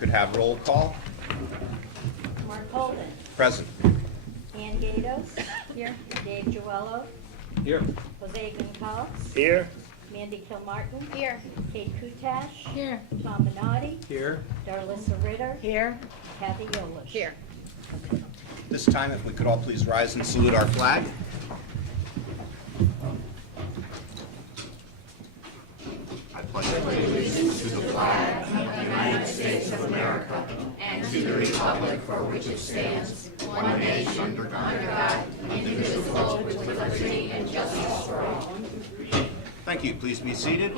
Could have roll call. Mark Holden. Present. Ann Gatos. Here. Dave Joello. Here. Jose Goncalves. Here. Mandy Kilmartin. Here. Kate Kutash. Here. Tom Minotti. Here. Darlissa Ritter. Here. Kathy Yolish. Here. This time, if we could all please rise and salute our flag. I pledge allegiance to the flag of the United States of America and to the republic for which it stands, one nation under God, indivisible, with liberty and justice for all. Thank you. Please be seated.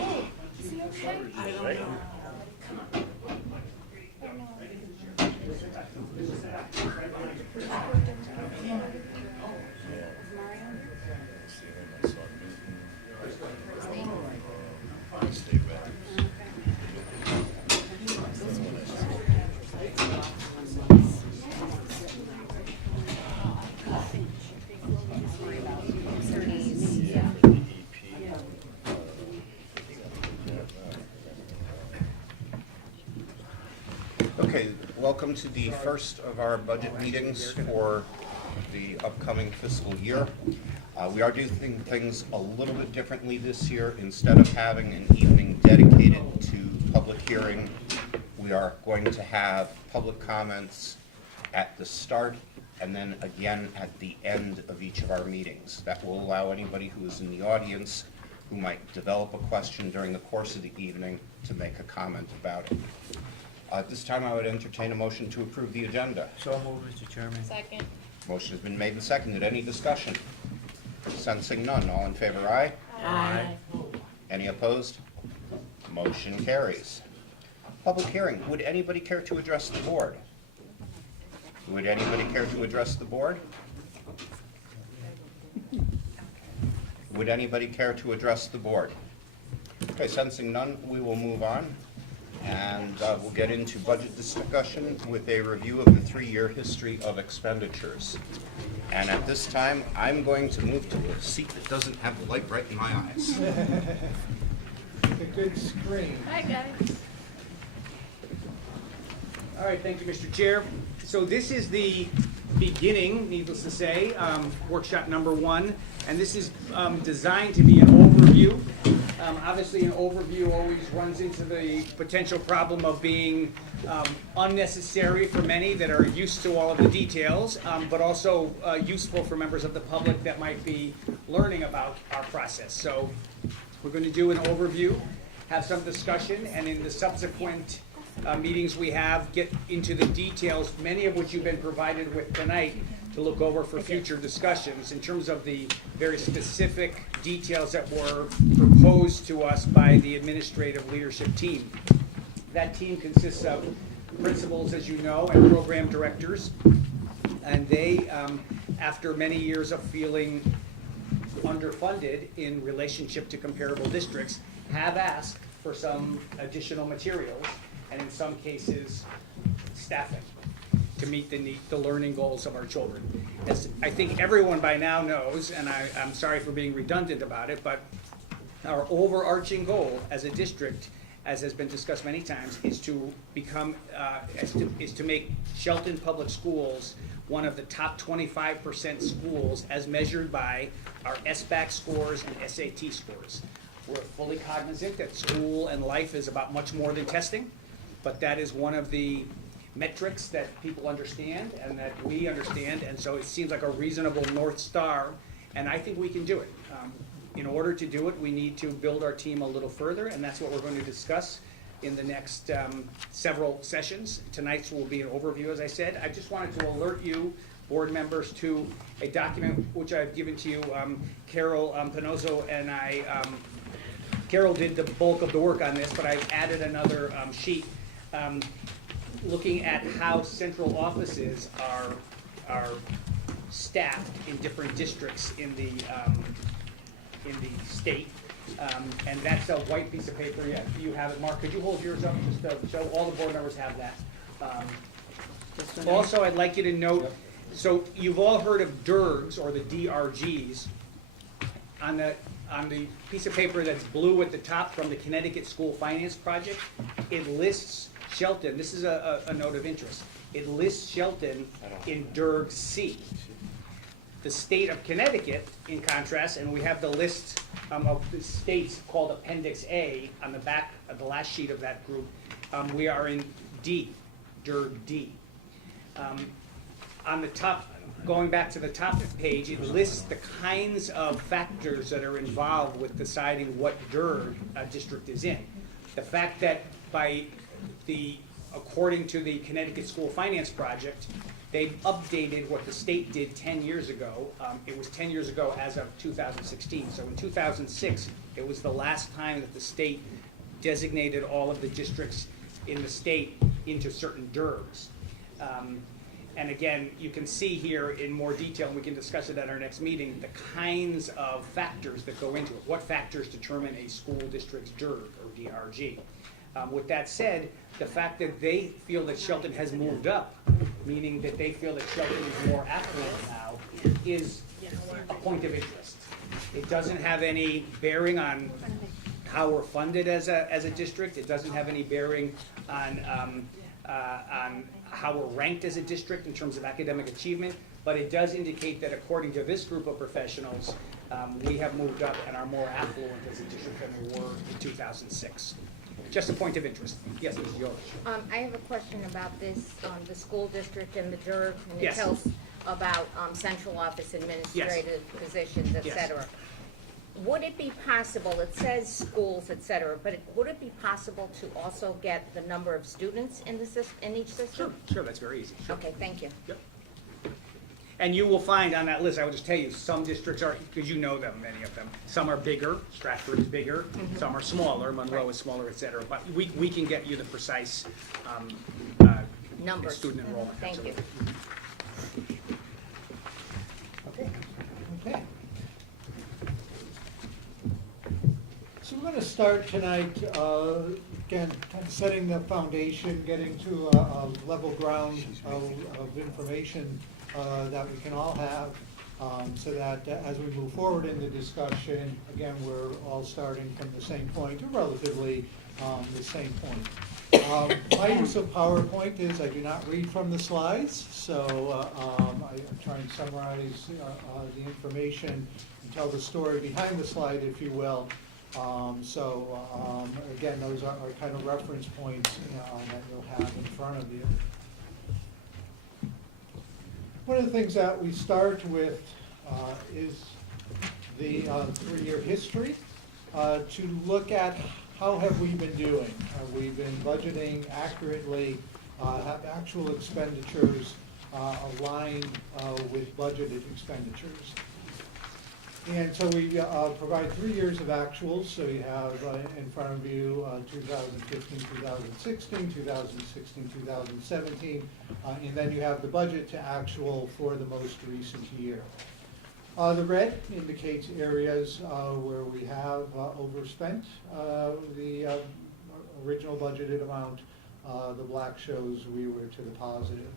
Okay, welcome to the first of our budget meetings for the upcoming fiscal year. We are doing things a little bit differently this year. Instead of having an evening dedicated to public hearing, we are going to have public comments at the start and then again at the end of each of our meetings. That will allow anybody who is in the audience who might develop a question during the course of the evening to make a comment about it. At this time, I would entertain a motion to approve the agenda. So moved, Mr. Chairman. Second. Motion has been made and seconded. Any discussion? Sensing none. All in favor, aye. Aye. Any opposed? Motion carries. Public hearing. Would anybody care to address the board? Would anybody care to address the board? Would anybody care to address the board? Okay, sensing none, we will move on. And we'll get into budget discussion with a review of the 3-year history of expenditures. And at this time, I'm going to move to a seat that doesn't have the light right in my eyes. A good screen. Hi, guys. All right, thank you, Mr. Chair. So this is the beginning, needless to say, workshop number 1, and this is designed to be an overview. Obviously, an overview always runs into the potential problem of being unnecessary for many that are used to all of the details, but also useful for members of the public that might be learning about our process. So we're going to do an overview, have some discussion, and in the subsequent meetings we have, get into the details, many of which you've been provided with tonight to look over for future discussions in terms of the very specific details that were proposed to us by the administrative leadership team. That team consists of principals, as you know, and program directors, and they, after many years of feeling underfunded in relationship to comparable districts, have asked for some additional materials, and in some cases, staffing to meet the learning goals of our children. As I think everyone by now knows, and I'm sorry for being redundant about it, but our overarching goal as a district, as has been discussed many times, is to become, is to make Shelton Public Schools one of the top 25% schools as measured by our SBAC scores and SAT scores. We're fully cognizant that school and life is about much more than testing, but that is one of the metrics that people understand and that we understand, and so it seems like a reasonable North Star, and I think we can do it. In order to do it, we need to build our team a little further, and that's what we're going to discuss in the next several sessions. Tonight's will be an overview, as I said. I just wanted to alert you, board members, to a document which I've given to you. Carol Pinozo and I, Carol did the bulk of the work on this, but I've added another sheet looking at how central offices are staffed in different districts in the state, and that's a white piece of paper. Yeah, you have it, Mark. Could you hold yours up just to show all the board members have that? Also, I'd like you to note. So you've all heard of DIRGs or the DRGs. On the piece of paper that's blue at the top from the Connecticut School Finance Project, it lists Shelton, this is a note of interest, it lists Shelton in Durg C. The state of Connecticut, in contrast, and we have the list of the states called Appendix A on the back of the last sheet of that group, we are in D, Durg D. On the top, going back to the top of the page, it lists the kinds of factors that are involved with deciding what Durg a district is in. The fact that according to the Connecticut School Finance Project, they've updated what the state did 10 years ago. It was 10 years ago as of 2016. So in 2006, it was the last time that the state designated all of the districts in the state into certain DERGs. And again, you can see here in more detail, and we can discuss it at our next meeting, the kinds of factors that go into it. What factors determine a school district's DERG or DRG? With that said, the fact that they feel that Shelton has moved up, meaning that they feel that Shelton is more affluent now, is a point of interest. It doesn't have any bearing on how we're funded as a district. It doesn't have any bearing on how we're ranked as a district in terms of academic achievement, but it does indicate that according to this group of professionals, we have moved up and are more affluent as a district than we were in 2006. Just a point of interest. Yes, Mrs. George. I have a question about this, the school district and the DERG, and it Yes. tells about central office administrative positions, et Yes. cetera. Would it be possible, it says schools, et cetera, but would it be possible to also get the number of students in each system? Sure, that's very easy. Sure. Okay, thank you. Yep. And you will find on that list, I will just tell you, some districts are, because you know them, many of them, some are bigger, Stratford is bigger, some are smaller, Monroe is smaller, et cetera, but we can get you the precise Numbers. student enrollment. Thank you. Absolutely. Okay. So we're going to start tonight, again, kind of setting the foundation, getting to a level ground of information that we can all have, so that as we move forward in the discussion, again, we're all starting from the same point, or relatively the same point. My use of PowerPoint is I do not read from the slides, so I try and summarize the information and tell the story behind the slide, if you will. Again, those are kind of reference points that you'll have in front of you. One of the things that we start with is the 3-year history to look at how have we been doing. Have we been budgeting accurately? Have actual expenditures aligned with budgeted expenditures? And so we provide 3 years of actuals, so you have in front of you 2015, 2016, 2016, 2017, and then you have the budget to actual for the most recent year. The red indicates areas where we have overspent the original budgeted amount. The black shows we were to the positive.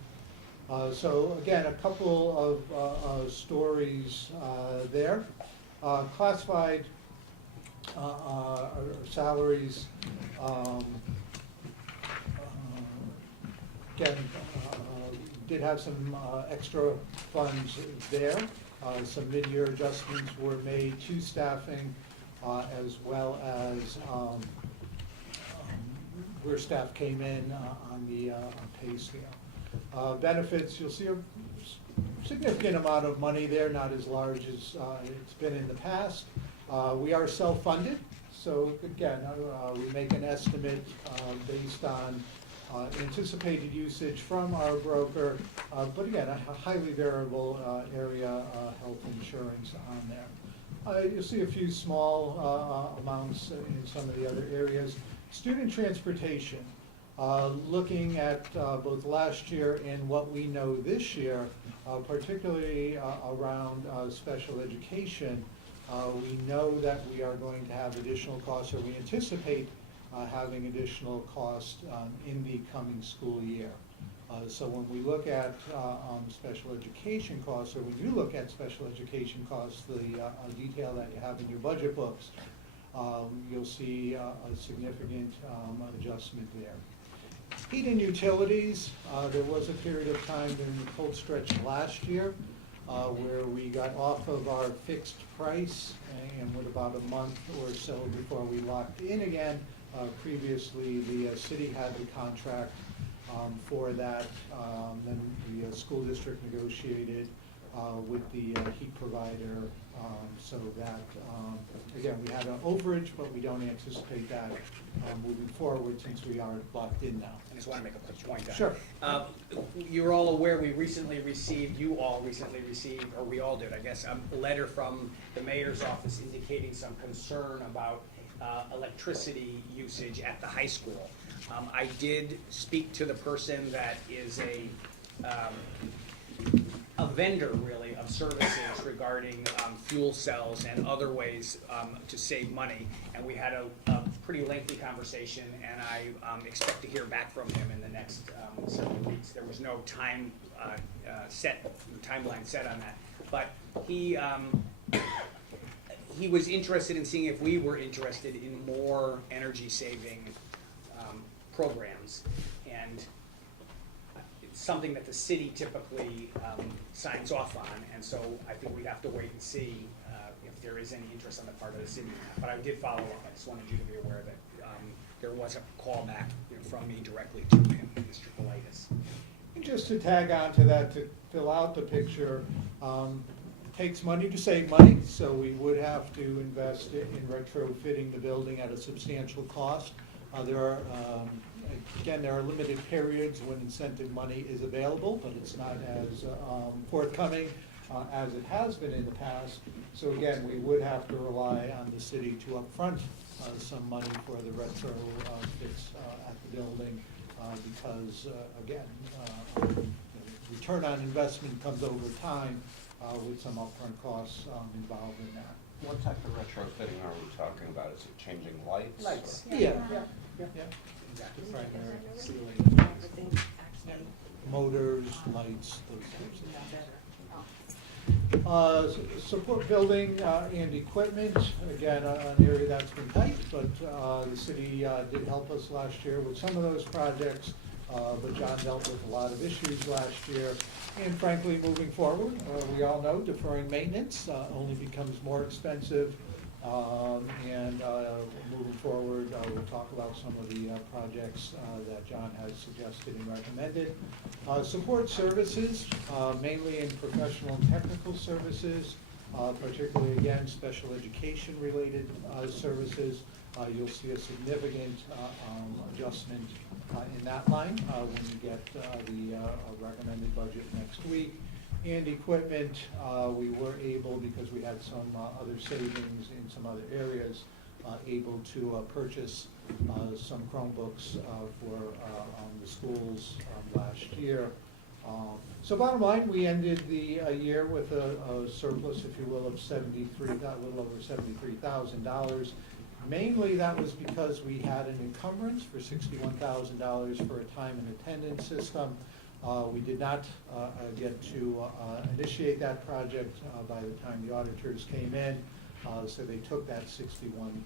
So again, a couple of stories there. Classified salaries, again, did have some extra funds there. Some mid-year adjustments were made to staffing, as well as where staff came in on the pay scale. Benefits, you'll see a significant amount of money there, not as large as it's been in the past. We are self-funded, so again, we make an estimate based on anticipated usage from our broker, but again, a highly variable area health insurance on there. You'll see a few small amounts in some of the other areas. Student transportation. Looking at both last year and what we know this year, particularly around special education, we know that we are going to have additional costs, or we anticipate having additional costs in the coming school year. So when we look at special education costs, or when you look at special education costs, the detail that you have in your budget books, you'll see a significant adjustment there. Heat and utilities, there was a period of time during the cold stretch last year where we got off of our fixed price, and with about a month or so before we locked in again. Previously, the city had the contract for that, then the school district negotiated with the heat provider, so that, again, we had an overage, but we don't anticipate that moving forward since we are locked in now. I just want to make a quick point. Sure. You're all aware you all recently received, or we all did, I guess, a letter from the mayor's office indicating some concern about electricity usage at the high school. I did speak to the person that is a vendor, really, of services regarding fuel cells and other ways to save money. And we had a pretty lengthy conversation, and I expect to hear back from him in the next several weeks. There was no timeline set on that. But he was interested in seeing if we were interested in more energy-saving programs. And it's something that the city typically signs off on, and so I think we'd have to wait and see if there is any interest on the part of the city. But I did follow up. I just wanted you to be aware that there was a call back from me directly to him, Mr. Politis. And just to tag on to that, to fill out the picture, takes money to save money, so we would have to invest in retrofitting the building at a substantial cost. There are, again, there are limited periods when incentive money is available, but it's not as forthcoming as it has been in the past. So again, we would have to rely on the city to upfront some money for the retro fix at the building because, again, return on investment comes over time with some upfront costs involved in that. What type of retrofitting are we talking about? Is it changing lights? Lights. or- Yeah. Exactly. The primary ceiling, motors, lights, those types of things. Support building and equipment, again, an area that's been tight, but the city did help us last year with some of those projects, but John dealt with a lot of issues last year. And frankly, moving forward, we all know deferring maintenance only becomes more expensive. And moving forward, we'll talk about some of the projects that John has suggested and recommended. Support services, mainly in professional and technical services, particularly, again, special education related services. You'll see a significant adjustment in that line when you get the recommended budget next week. And equipment, we were able, because we had some other savings in some other areas, able to purchase some Chromebooks for the schools last year. So bottom line, we ended the year with a surplus, if you will, of a little over $73,000. Mainly that was because we had an encumbrance for $61,000 for a time and attendance system. We did not get to initiate that project by the time the auditors came in, so they took that $61,000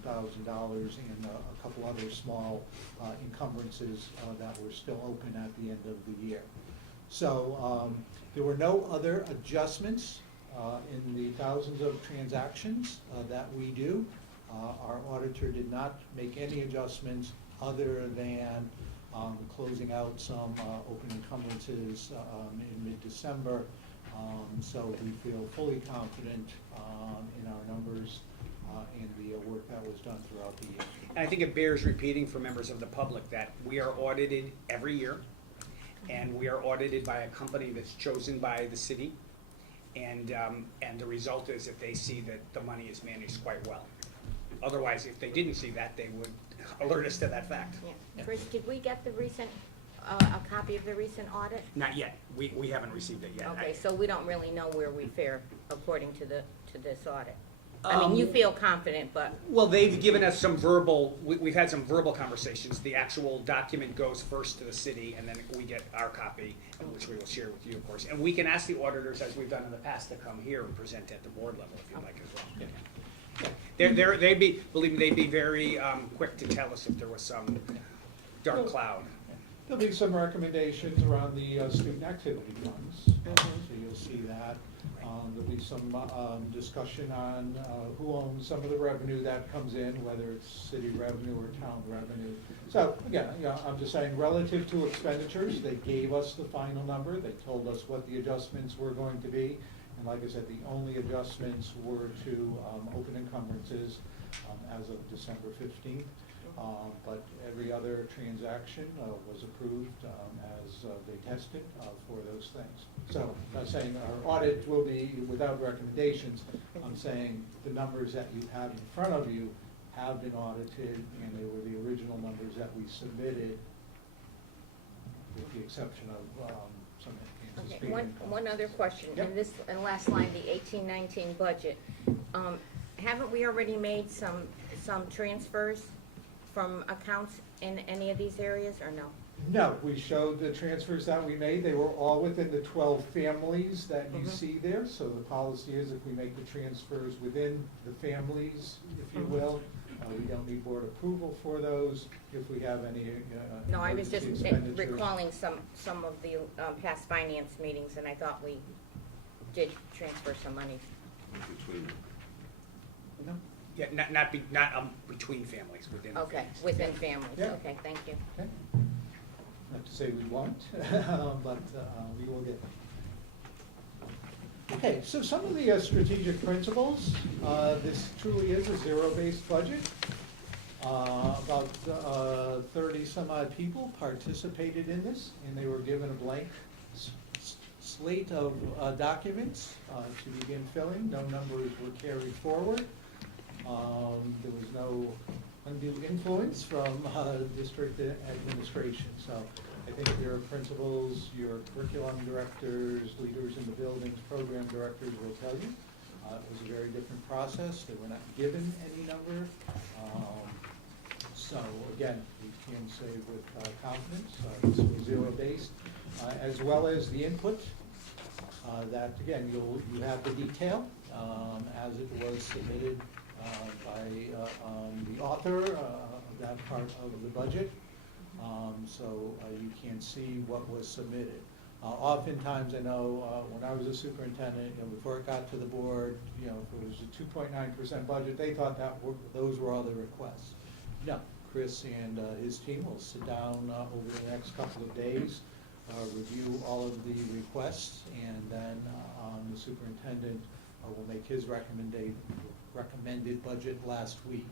and a couple other small encumbrances that were still open at the end of the year. So there were no other adjustments in the thousands of transactions that we do. Our auditor did not make any adjustments other than closing out some open encumbrances in mid-December. So we feel fully confident in our numbers and the work that was done throughout the year. And I think it bears repeating for members of the public that we are audited every year, and we are audited by a company that's chosen by the city, and the result is that they see that the money is managed quite well. Otherwise, if they didn't see that, they would alert us to that fact. Yeah. Chris, did we get the recent, a copy of the recent audit? Not yet. We haven't received it yet. Okay, so we don't really know where we fare according to this audit. I mean, you feel confident, but, Well, they've given us some verbal, we've had some verbal conversations. The actual document goes first to the city, and then we get our copy, which we will share with you, of course. And we can ask the auditors, as we've done in the past, to come here and present at the board level, if you'd like as well. Yeah. Believe me, they'd be very quick to tell us if there was some dark cloud. There'll be some recommendations around the student activity funds, so you'll see that. There'll be some discussion on who owns some of the revenue that comes in, whether it's city revenue or town revenue. So again, I'm just saying, relative to expenditures, they gave us the final number. They told us what the adjustments were going to be. And like I said, the only adjustments were to open encumbrances as of December 15th. But every other transaction was approved as they tested for those things. So I'm not saying our audit will be without recommendations. I'm saying the numbers that you have in front of you have been audited, and they were the original numbers that we submitted, with the exception of some Okay, anticipated. one other question, Yep. in this, and last line, the 18-19 budget. Haven't we already made some transfers from accounts in any of these areas, or no? No, we showed the transfers that we made. They were all within the 12 families that you Mhm. see there. So the policy is if we make the transfers within the families, if you Mhm. will, we don't need board approval for those. If we have any No, I was just emergency expenditures. recalling some of the past finance meetings, and I thought we did transfer some money. Between No. Yeah, not between families, within the Okay, families. within families, Yeah. okay, thank you. Okay. Not to say we won't, but we will get them. Okay, so some of the strategic principles, this truly is a zero-based budget. About 30 some odd people participated in this, and they were given a blank slate of documents to begin filling. No numbers were carried forward. There was no undue influence from district administration. So I think your principals, your curriculum directors, leaders in the buildings, program directors will tell you. It was a very different process. They were not given any number. So again, we can say with confidence, this was zero-based, as well as the input. That again, you have the detail as it was submitted by the author of that part of the budget. So you can see what was submitted. Oftentimes, I know when I was a superintendent, before it got to the board, if it was a 2.9% budget, they thought those were all the requests. No, Chris and his team will sit down over the next couple of days, review all of the requests, and then the superintendent will make his recommended budget last week.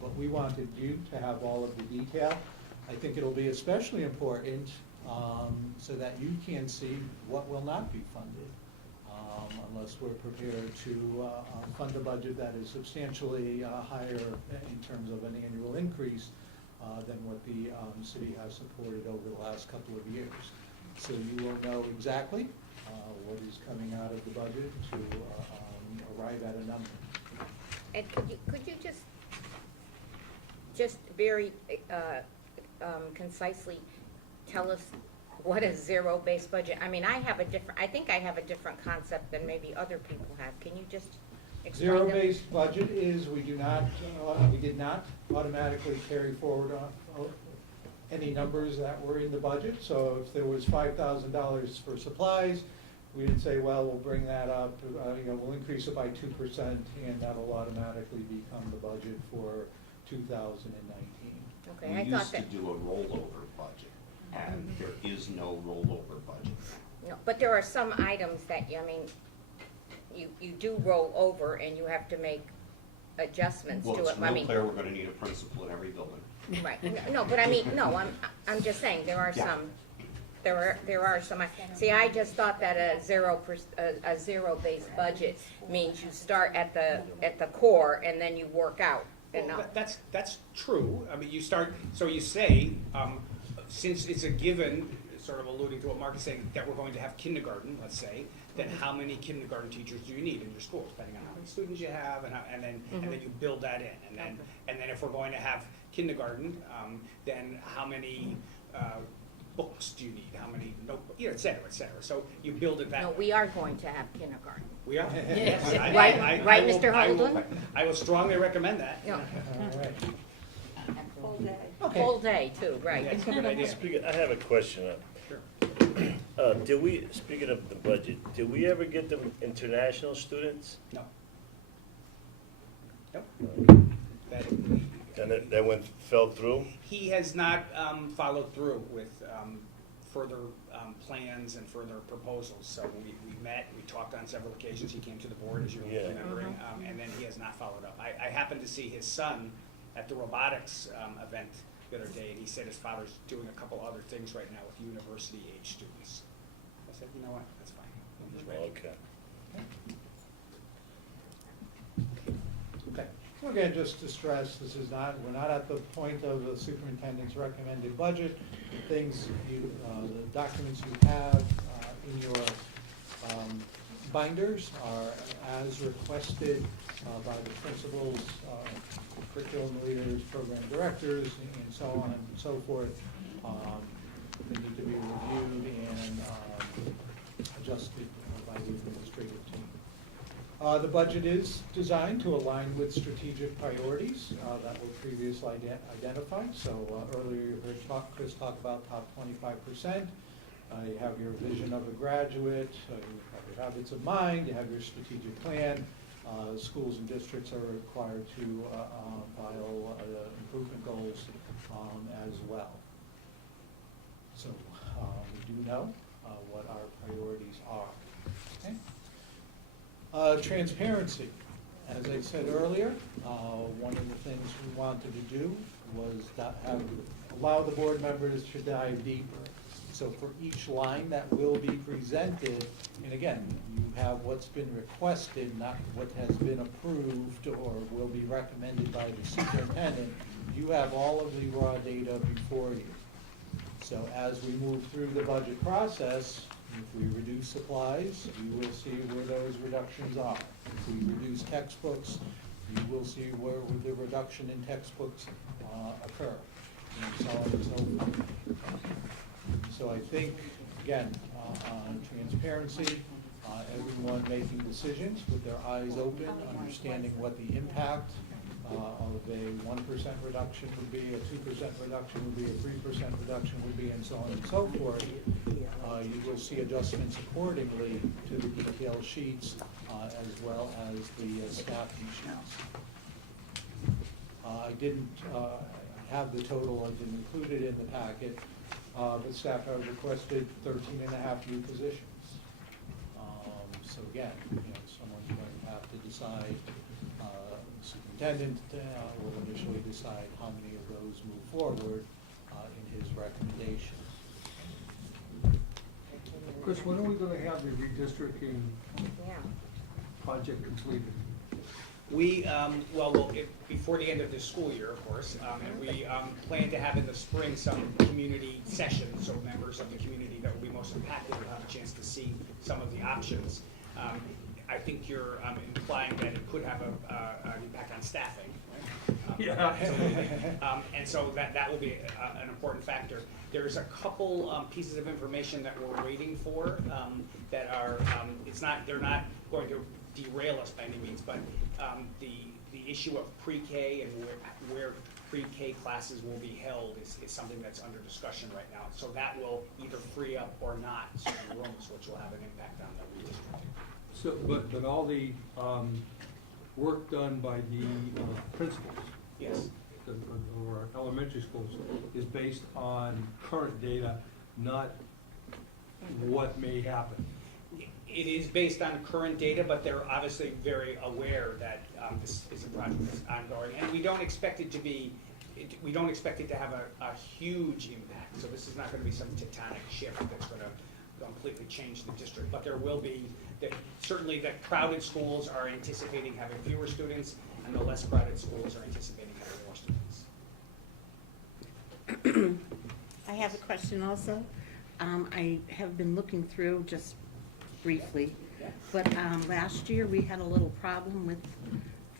But we wanted you to have all of the detail. I think it'll be especially important so that you can see what will not be funded unless we're prepared to fund a budget that is substantially higher in terms of an annual increase than what the city has supported over the last couple of years. So you will know exactly what is coming out of the budget to arrive at a number. And could you just very concisely tell us what a zero-based budget? I mean, I think I have a different concept than maybe other people have. Can you just explain that? Zero-based budget is we did not automatically carry forward any numbers that were in the budget. So if there was $5,000 for supplies, we didn't say, well, we'll bring that up, we'll increase it by 2%, and that'll automatically become the budget for 2019. Okay, I We thought used to that, do a rollover budget, and there is no rollover budget. no, but there are some items that, you do roll over and you have to make adjustments to Well, it. it's real clear we're gonna need a principal in every building. Right, no, but I mean, no, I'm just saying, there are Yeah. some, there are some, see, I just thought that a zero-based budget means you start at the core and then you work out. And Well, not- that's true. I mean, you say, since it's a given, sort of alluding to what Mark is saying, that we're going to have kindergarten, let's say, then how many kindergarten teachers do you need in your school, depending on how many students you have, and then you build that in, and then if we're going to have kindergarten, then how many books do you need? How many notebooks? Et cetera, et cetera. So you build it that No, way. we are going to have kindergarten. We are? Yes. I- Right- I right, will- Mr. I will- Holden? I will strongly recommend that. No. All right. Full day. Okay. Full day too, right. That's a good idea. I have a question. Sure. Speaking of the budget, did we ever get them international students? No. Nope. That, And that one fell through? he has not followed through with further plans and further proposals. So we met, we talked on several occasions. He came to the board, as you're Yeah. remembering, and then he has not followed up. I happened to see his son at the robotics event the other day, and he said his father's doing a couple other things right now with university-age students. I said, you know what, that's fine. When he's ready. Okay. Okay. So again, just to stress, we're not at the point of the superintendent's recommended budget. Things the documents you have in your binders are as requested by the principals, curriculum leaders, program directors, and so on and so forth. They need to be reviewed and adjusted by the administrative team. The budget is designed to align with strategic priorities that were previously identified. So earlier you heard Chris talk about top 25%. You have your vision of a graduate, you have your habits of mind, you have your strategic plan. Schools and districts are required to file improvement goals as well. So we do know what our priorities are. Okay? Transparency. As I said earlier, one of the things we wanted to do was allow the board members to dive deeper. So for each line that will be presented, and again, you have what's been requested, not what has been approved or will be recommended by the superintendent, you have all of the raw data before you. So as we move through the budget process, if we reduce supplies, you will see where those reductions are. If we reduce textbooks, you will see where the reduction in textbooks occur, and so on and so forth. So I think, again, on transparency, everyone making decisions with their eyes open, understanding what the impact of a 1% reduction would be, a 2% reduction would be, a 3% reduction would be, and so on and so forth. You will see adjustments accordingly to the detail sheets as well as the staffing sheets. I didn't have the total, I didn't include it in the packet, but staff have requested 13.5 new positions. So again, someone's going to have to decide, the superintendent will initially decide how many of those move forward in his recommendations. Chris, when are we gonna have the redistricting Yeah. project completed? We, before the end of this school year, of course, and we plan to have in the spring some community sessions, so members of the community that will be most impacted will have a chance to see some of the options. I think you're implying that it could have an impact on staffing, right? Yeah. Absolutely. And so that will be an important factor. There's a couple pieces of information that we're waiting for that are, they're not going to derail us by any means, but the issue of pre-K and where pre-K classes will be held is something that's under discussion right now. So that will either free up or not certain rooms, which will have an impact on the redistricting. So, but all the work done by the principals, Yes. or elementary schools, is based on current data, not what may happen. It is based on current data, but they're obviously very aware that this is a project that's ongoing, and we don't expect it to be. We don't expect it to have a huge impact. So this is not going to be some tectonic shift that's going to completely change the district. But there will be certainly the crowded schools are anticipating having fewer students, and the less crowded schools are anticipating having more students. I have a question also. I have been looking through just briefly, but last year we had a little problem with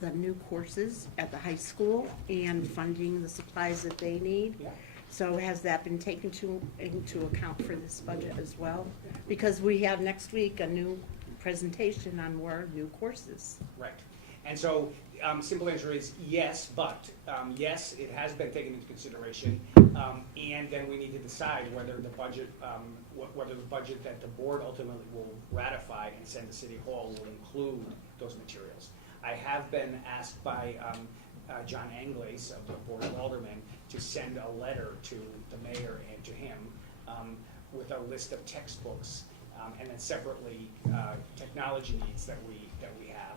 the new courses at the high school and funding the supplies that they need. Yeah. So has that been taken into account for this budget as well? Because we have next week a new presentation on more new courses. Right. And so, simple answer is yes, but, yes, it has been taken into consideration. And then we need to decide whether the budget, whether the budget that the board ultimately will ratify and send to City Hall will include those materials. I have been asked by John Anglace of the Board of Aldermen to send a letter to the mayor and to him with a list of textbooks, and then separately technology needs that we have,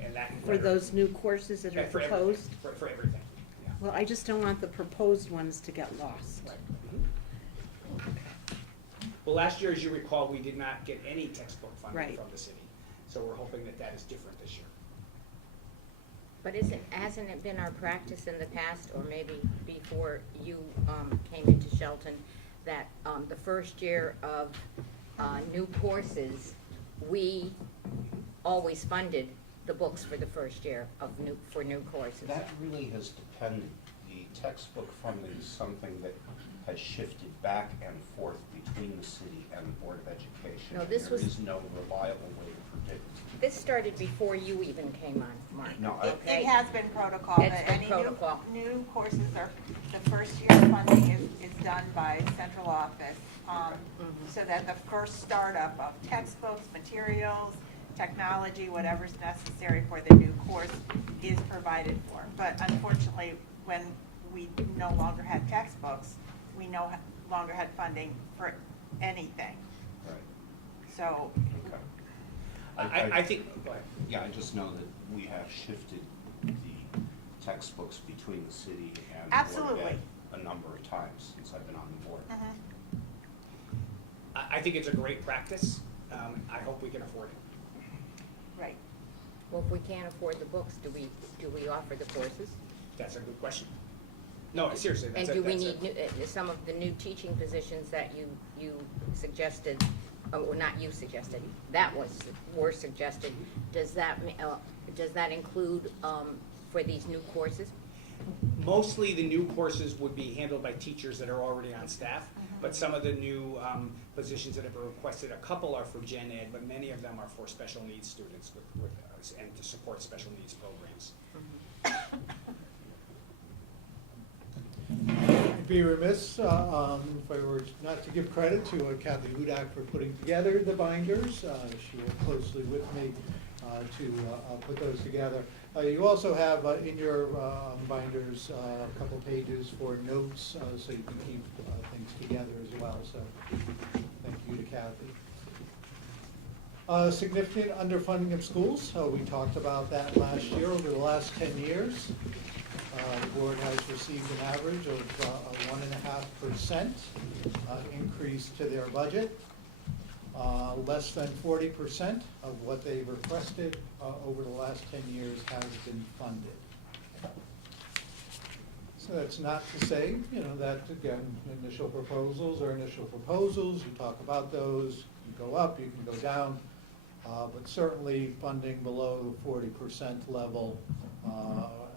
and that For those new courses that are for proposed? everything, for everything. Yeah. Well, I just don't want the proposed ones to get lost. Right. Well, last year, as you recall, we did not get any textbook funding Right. from the city, so we're hoping that that is different this year. But hasn't it been our practice in the past, or maybe before you came into Shelton, that the first year of new courses, we always funded the books for the first year of new courses? That really has depended. The textbook funding is something that has shifted back and forth between the city and the Board of Education. No, and this was- There is no reliable way to predict. This started before you even came on, Mark. No, Okay? It has been protocol It's that been any protocol. new courses are, the first year funding is done by central office. So that the first startup of textbooks, materials, technology, whatever's necessary for the new course is provided for. But unfortunately, when we no longer had textbooks, we no longer had funding for anything. Right. So, Okay. I think, go ahead. Yeah, I just know that we have shifted the textbooks between the city and the Board of Absolutely. Ed a number of times since I've been on the board. I think it's a great practice. I hope we can afford it. right. Well, if we can't afford the books, do we offer the courses? That's a good question. No, seriously, And that's do we a- need some of the new teaching positions that you suggested, or not you suggested, were suggested, does that include for these new courses? Mostly the new courses would be handled by teachers that are already on staff, but some of the new positions that have been requested, a couple are for gen ed, but many of them are for special needs students and to support special needs programs. I'd be remiss if I were not to give credit to Kathy Hudak for putting together the binders. She worked closely with me to put those together. You also have in your binders a couple pages for notes, so you can keep things together as well. So thank you to Kathy. Significant underfunding of schools. We talked about that last year. Over the last 10 years, the board has received an average of a 1.5% increase to their budget. Less than 40% of what they requested over the last 10 years has been funded. So that's not to say, that again, initial proposals are initial proposals. You talk about those, you go up, you can go down. But certainly funding below the 40% level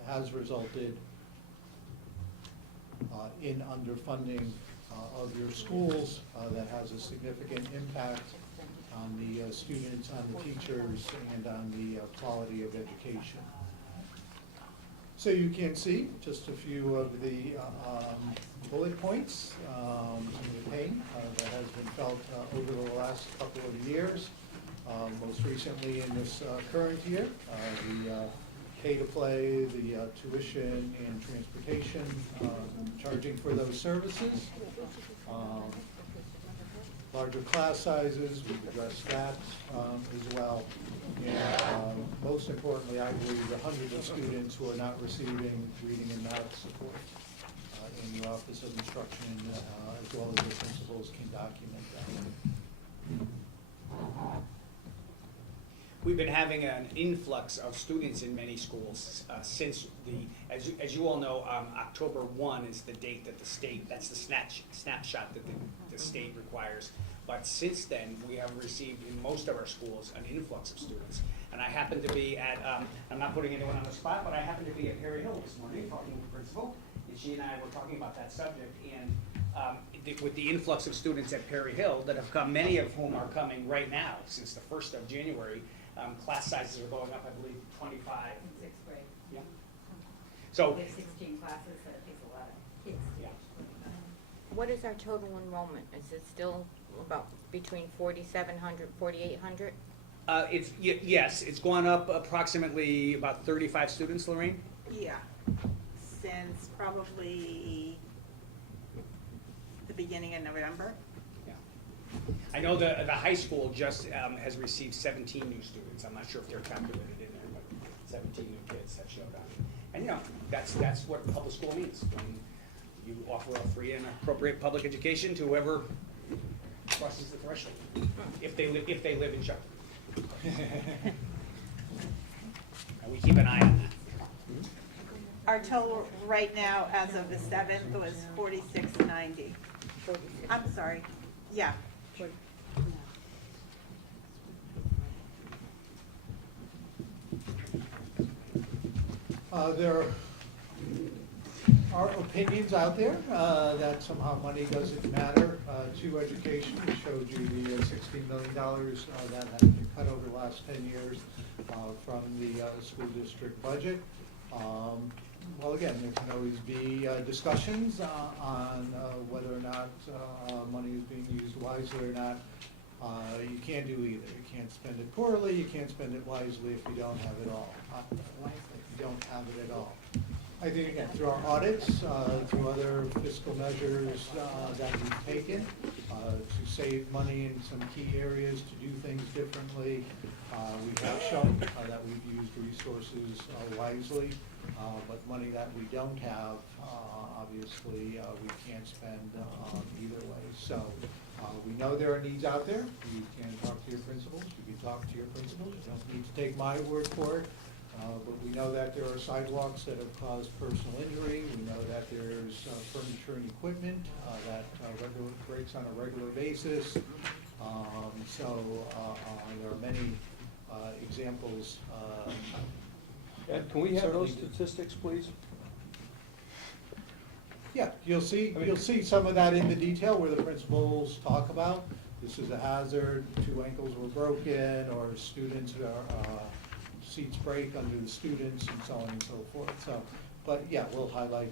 has resulted in underfunding of your schools. That has a significant impact on the students, on the teachers, and on the quality of education. So you can see just a few of the bullet points, some of the pain that has been felt over the last couple of years. Most recently in this current year, the pay-to-play, the tuition and transportation, charging for those services. Larger class sizes, we've addressed that as well. And most importantly, I believe the hundreds of students who are not receiving reading and math support in the Office of Instruction, as well as the principals can document that. We've been having an influx of students in many schools since as you all know, October 1 is the date that the state, that's the snapshot that the state requires. But since then, we have received in most of our schools an influx of students. And I happen to be at, I'm not putting anyone on the spot, but I happen to be at Perry Hill this morning talking with the principal, and she and I were talking about that subject. And with the influx of students at Perry Hill that have come, many of whom are coming right now since the 1st of January, Class sizes are going up, I believe, 25. Sixth grade. Yeah. So, There's 16 classes, so it takes a lot of kids. yeah. What is our total enrollment? Is it still about between 4,700, 4,800? Yes, it's gone up approximately about 35 students, Lorraine? Yeah, since probably the beginning of November. Yeah. I know the high school just has received 17 new students. I'm not sure if they're calculated in there, but 17 new kids that showed up. And you know, that's what public school means. When you offer a free and appropriate public education to whoever crosses the threshold, if they live in Shelton. And we keep an eye on that. Our total right now, as of the 7th, was 4690. 46. I'm sorry, yeah. There are opinions out there that somehow money doesn't matter to education. We showed you the $16 million that has been cut over the last 10 years from the school district budget. Well, again, there can always be discussions on whether or not money is being used wisely or not. You can't do either. You can't spend it poorly, you can't spend it wisely if you don't have it all. If you don't have it at all. I think, again, through our audits, through other fiscal measures that we've taken to save money in some key areas, to do things differently, we have shown that we've used resources wisely, but money that we don't have, obviously, we can't spend either way. So we know there are needs out there. You can talk to your principals. You can talk to your principals. You don't need to take my word for it. But we know that there are sidewalks that have caused personal injury. We know that there's furniture and equipment that breaks on a regular basis. So there are many examples. Ed, can we have those Certainly. statistics, please? Yeah, you'll see some of that in the detail where the principals talk about, this is a hazard, 2 ankles were broken, or students seats break under the students, and so on and so forth. So, but yeah, we'll highlight,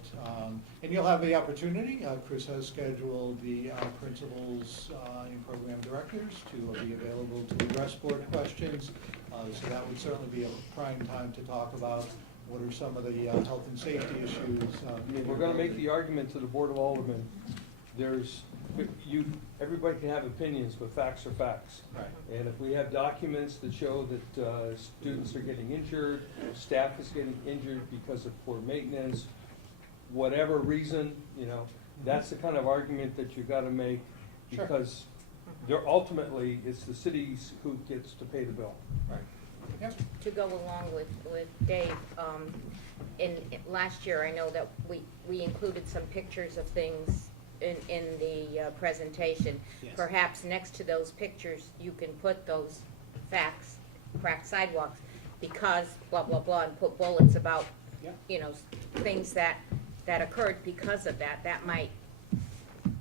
and you'll have the opportunity, Chris has scheduled the principals and program directors to be available to address board questions. So that would certainly be a prime time to talk about what are some of the health and safety issues. I mean, we're gonna make the argument to the Board of Aldermen, everybody can have opinions, but facts are facts. Right. And if we have documents that show that students are getting injured, staff is getting injured because of poor maintenance, whatever reason, that's the kind of argument that you gotta make, Sure. because ultimately, it's the cities who gets to pay the bill. Right. Yep. To go along with Dave, last year, I know that we included some pictures of things in the presentation. Yes. Perhaps next to those pictures, you can put those facts, cracked sidewalks, because blah, blah, blah, and put bullets about, Yeah. things that occurred because of that. That might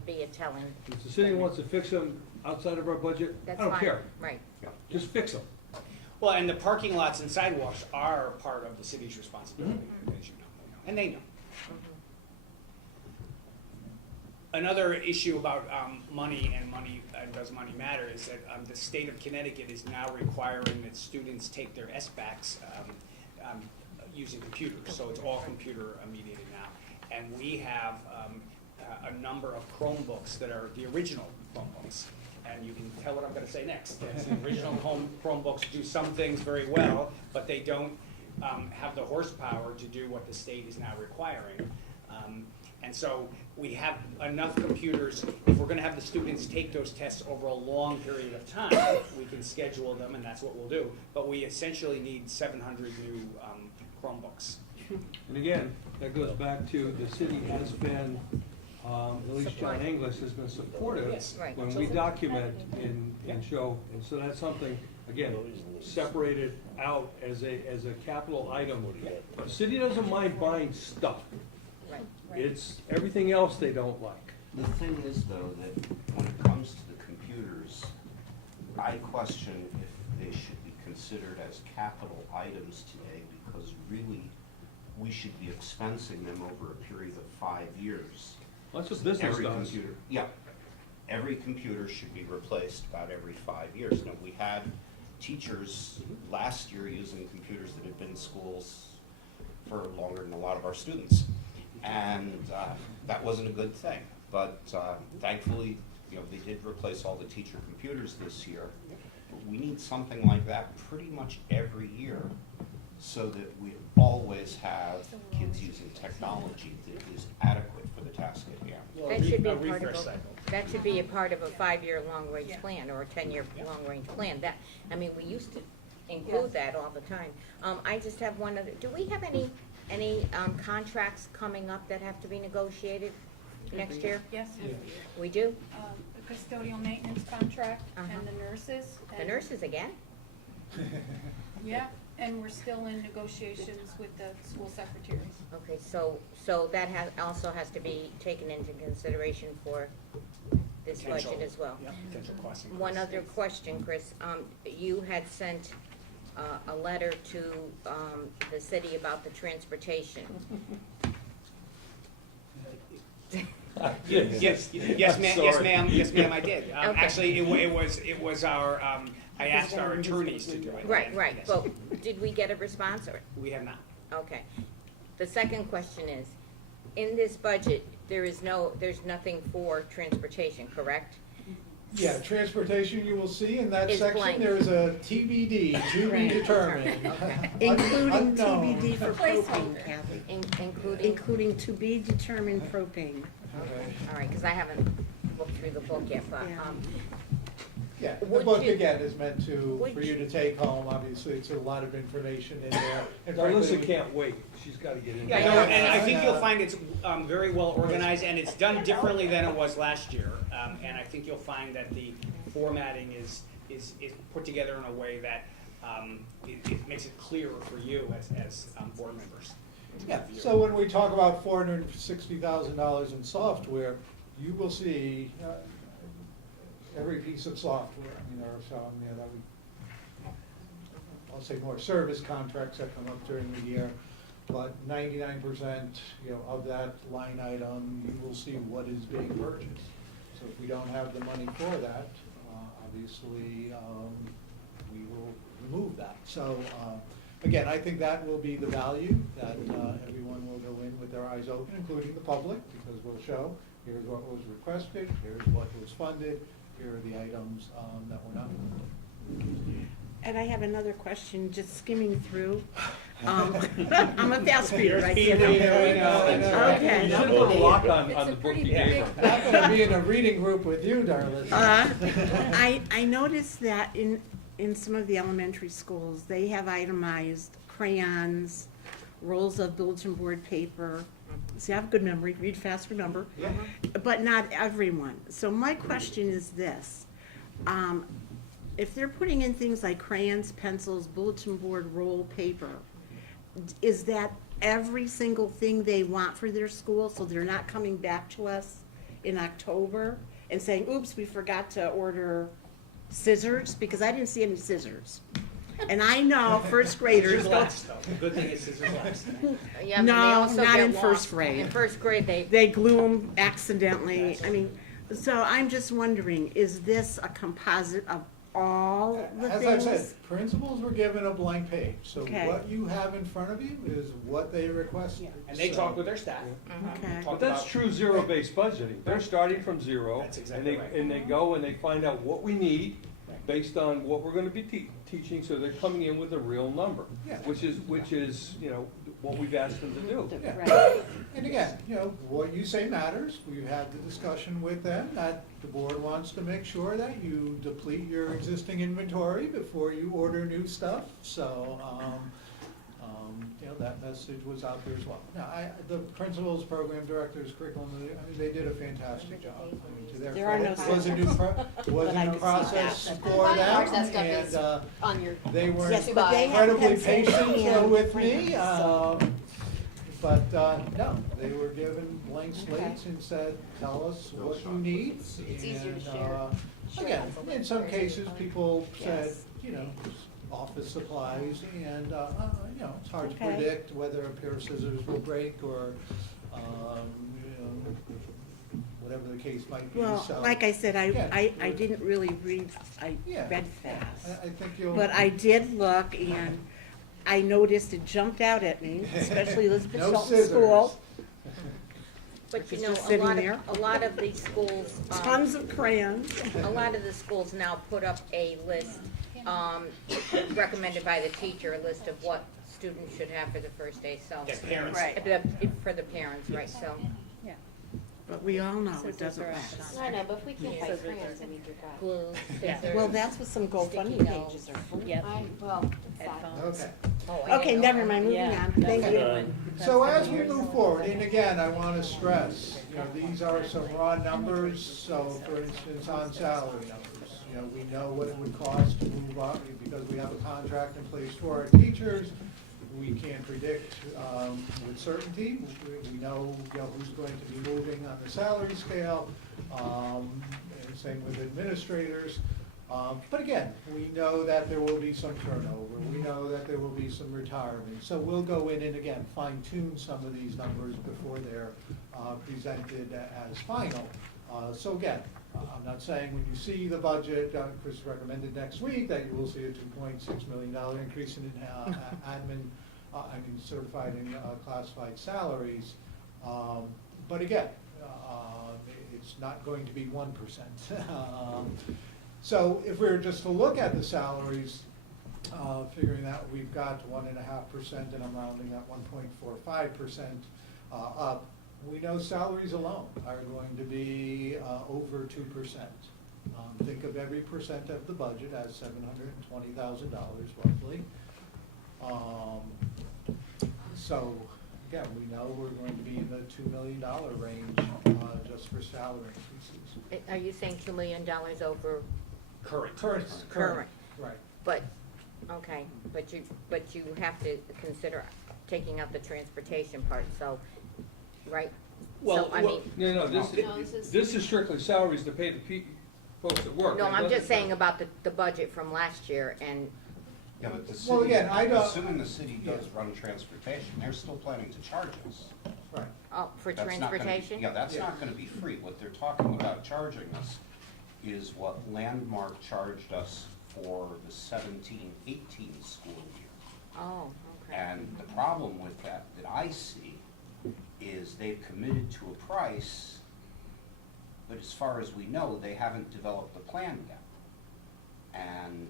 be a telling. If the city wants to fix them outside of our budget, I That's don't fine. care. Right. Just fix them. Well, and the parking lots and sidewalks are part of the city's responsibility, as you know, and they know. Another issue about money and does money matter is that the state of Connecticut is now requiring that students take their SBACs using computers, so it's all computer mediated now. And we have a number of Chromebooks that are the original Chromebooks. And you can tell what I'm gonna say next. The original Chromebooks do some things very well, but they don't have the horsepower to do what the state is now requiring. And so we have enough computers, if we're gonna have the students take those tests over a long period of time, we can schedule them, and that's what we'll do. But we essentially need 700 new Chromebooks. And again, that goes back to the city has been, at least John English has been supportive Yes. Right. when we document and show. And so that's something, again, separated out as a capital item. The city doesn't mind buying stuff. Right. It's everything else they don't like. The thing is, though, that when it comes to the computers, I question if they should be considered as capital items today, because really, we should be expensing them over a period of 5 years. That's what business Every does. computer, yeah, every computer should be replaced about every 5 years. Now, we had teachers last year using computers that had been in schools for longer than a lot of our students. And that wasn't a good thing. But thankfully, you know, they did replace all the teacher computers this year. But we need something like that pretty much every year, so that we always have kids using technology that is adequate for the task at hand. That should be that should be a part of a 5-year long-range plan or a 10-year long-range plan. That, I mean, we used to include that all the time. I just have one other, do we have any contracts coming up that have to be negotiated next year? Yes, We do? the custodial maintenance contract Uh-huh. and the nurses. The and- nurses again? Yeah, and we're still in negotiations with the school secretaries. Okay, so that also has to be taken into consideration for this budget as well. Potential cost increase. One other question, Chris. You had sent a letter to the city about the transportation. Yes, ma'am, I did. Okay. Actually, it was our, I asked our attorneys to do it. Right, Yes. but did we get a response or? We have not. Okay. The second question is, in this budget, there's nothing for transportation, correct? Yeah, transportation, you will see in that Is section, blank. there's a TBD, to be determined. Okay. Including Unknown. TBD for Placeholder. propane, Kathy. Including, Including to be determined propane. Okay. all right, because I haven't looked through the book yet, but, Yeah. Yeah, the Would book you- again is meant to, would for you to take home, obviously, it's a lot of information in there. And Alyssa frankly, can't wait, she's gotta get in. Yeah, there. no, and I think you'll find it's very well organized, and it's done differently than it was last year. And I think you'll find that the formatting is put together in a way that it makes it clearer for you as board members. Yeah, so when we talk about $460,000 in software, you will see every piece of software. I mean, there are some, that I'll say more service contracts that come up during the year, but 99%, of that line item, you will see what is being purchased. So if we don't have the money for that, obviously, we will remove that. So, again, I think that will be the value, that everyone will go in with their eyes open, including the public, because we'll show, here's what was requested, here's what was funded, here are the items that were not funded. And I have another question, just skimming through. I'm a fast reader, I see We know. Okay. You should put a lock on It's the a book pretty you gave her. big Not gonna be in a reading group with you, darling. I noticed that in some of the elementary schools, they have itemized crayons, rolls of bulletin board paper. See, I have a good memory, read fast, remember. Yeah. But not everyone. So my question is this. If they're putting in things like crayons, pencils, bulletin board, roll, paper, is that every single thing they want for their school, so they're not coming back to us in October and saying, oops, we forgot to order scissors? Because I didn't see any scissors. And I know first graders Scissors don't. last, though. The good thing is scissors last. yeah, but they No, also not get in lost. first grade. In first grade, They glue them accidentally. I mean, so I'm just wondering, is this a composite of all the As things? I've said, principals were given a blank page, so Okay. what you have in front of you is what they requested. And they So- talk with their staff. Okay. Talk But that's about- true zero-based budgeting. They're starting from zero. That's exactly right. And they go and they find out what we need based on what we're gonna be teaching, so they're coming in with a real number. Yeah. Which is, what we've asked them to do. Yeah. Right. And again, what you say matters. We've had the discussion with them that the board wants to make sure that you deplete your existing inventory before you order new stuff. So, that message was out there as well. Now, the principals, program directors, curriculum, they did a fantastic job. I mean, to their There are no credit, it was a new But I could see process that. for them, Mark's that stuff is and on your. they were Yes, but they have incredibly pencils patient and with me. crayons, so- But, no, they were given blank slates and said, tell us what you need. It's easier to And, share. Again, in some cases, people said, Yes. office supplies, and, you know, it's hard to Okay. predict whether a pair of scissors will break or, you know, whatever the case might be, Well, so. like I said, Yeah. I didn't really read, I Yeah. read fast. I think you'll. But I did look, and I noticed it jumped out at me, especially Elizabeth No Shelton scissors. School. But It's you know, just sitting a there. lot of these schools, Tons of crayons. a lot of the schools now put up a list, recommended by the teacher, a list of what students should have for the first day, so. Their parents. Right. For the parents, right, so. But we all know it doesn't last. I know, but if we can't buy crayons, I mean, you're fine. Glue, scissors. Well, that's what some GoFundMe pages are for. Well, it's fine. Okay. Oh, I Okay, didn't never know. mind, moving on. Thank you. So as we move forward, and again, I want to stress, you know, these are some raw numbers, so for instance, on salary numbers, you know, we know what it would cost to move up, because we have a contract in place for our teachers. We can't predict with certainty. We know, you know, who's going to be moving on the salary scale, and same with administrators. But again, we know that there will be some turnover. We know that there will be some retirement. So we'll go in and again, fine tune some of these numbers before they're presented as final. So again, I'm not saying when you see the budget, Chris recommended next week, that you will see a $2.6 million increase in certified and classified salaries. But again, it's not going to be 1%. So if we were just to look at the salaries, figuring out we've got 1.5%, and I'm rounding at 1.45% up, we know salaries alone are going to be over 2%. Think of every percent of the budget as $720,000 roughly. So again, we know we're going to be in the $2 million range just for salary increases. Are you saying $2 million over Current. Right. But, okay, but you have to consider taking out the transportation part, so, right? Well, So, I mean, No, No, this is- this is strictly salaries to pay the folks that work. no, It I'm doesn't- just saying about the budget from last year, and, Yeah, but the Well, city, again, I don't- assuming the city does run transportation, they're still planning to charge us. Right. for That's not gonna be- transportation? Yeah, that's Yeah. not gonna be free. What they're talking about charging us is what Landmark charged us for the 17-18 school year. Oh, okay. And the problem with that I see is they've committed to a price, but as far as we know, they haven't developed the plan yet. And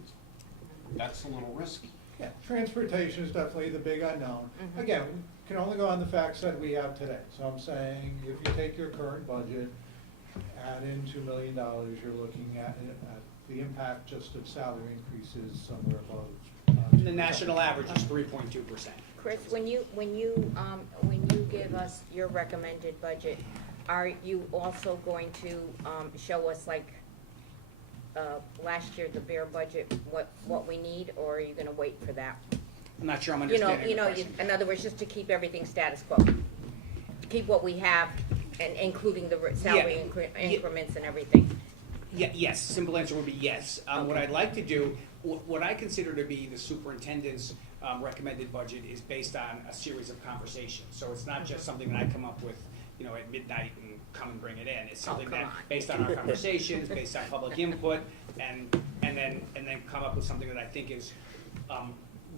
that's a little risky. Yeah, transportation is definitely the big unknown. Mhm. Again, we can only go on the facts that we have today. So I'm saying, if you take your current budget, add in $2 million, you're looking at the impact just of salary increases somewhere above. The national average is 3.2%. Chris, when you give us your recommended budget, are you also going to, show us like, last year, the bare budget, what we need, or are you gonna wait for that? I'm not sure I'm You know, understanding the question. in other words, just to keep everything status quo, to keep what we have, and including the salary increments and everything. Yes, simple answer would be yes. What I'd like to do, what I consider to be the superintendent's recommended budget is based on a series of conversations. So it's not just something that I come up with, you know, at midnight and come and bring it in. It's something come that, on. based on our conversations, based on public input, and then come up with something that I think is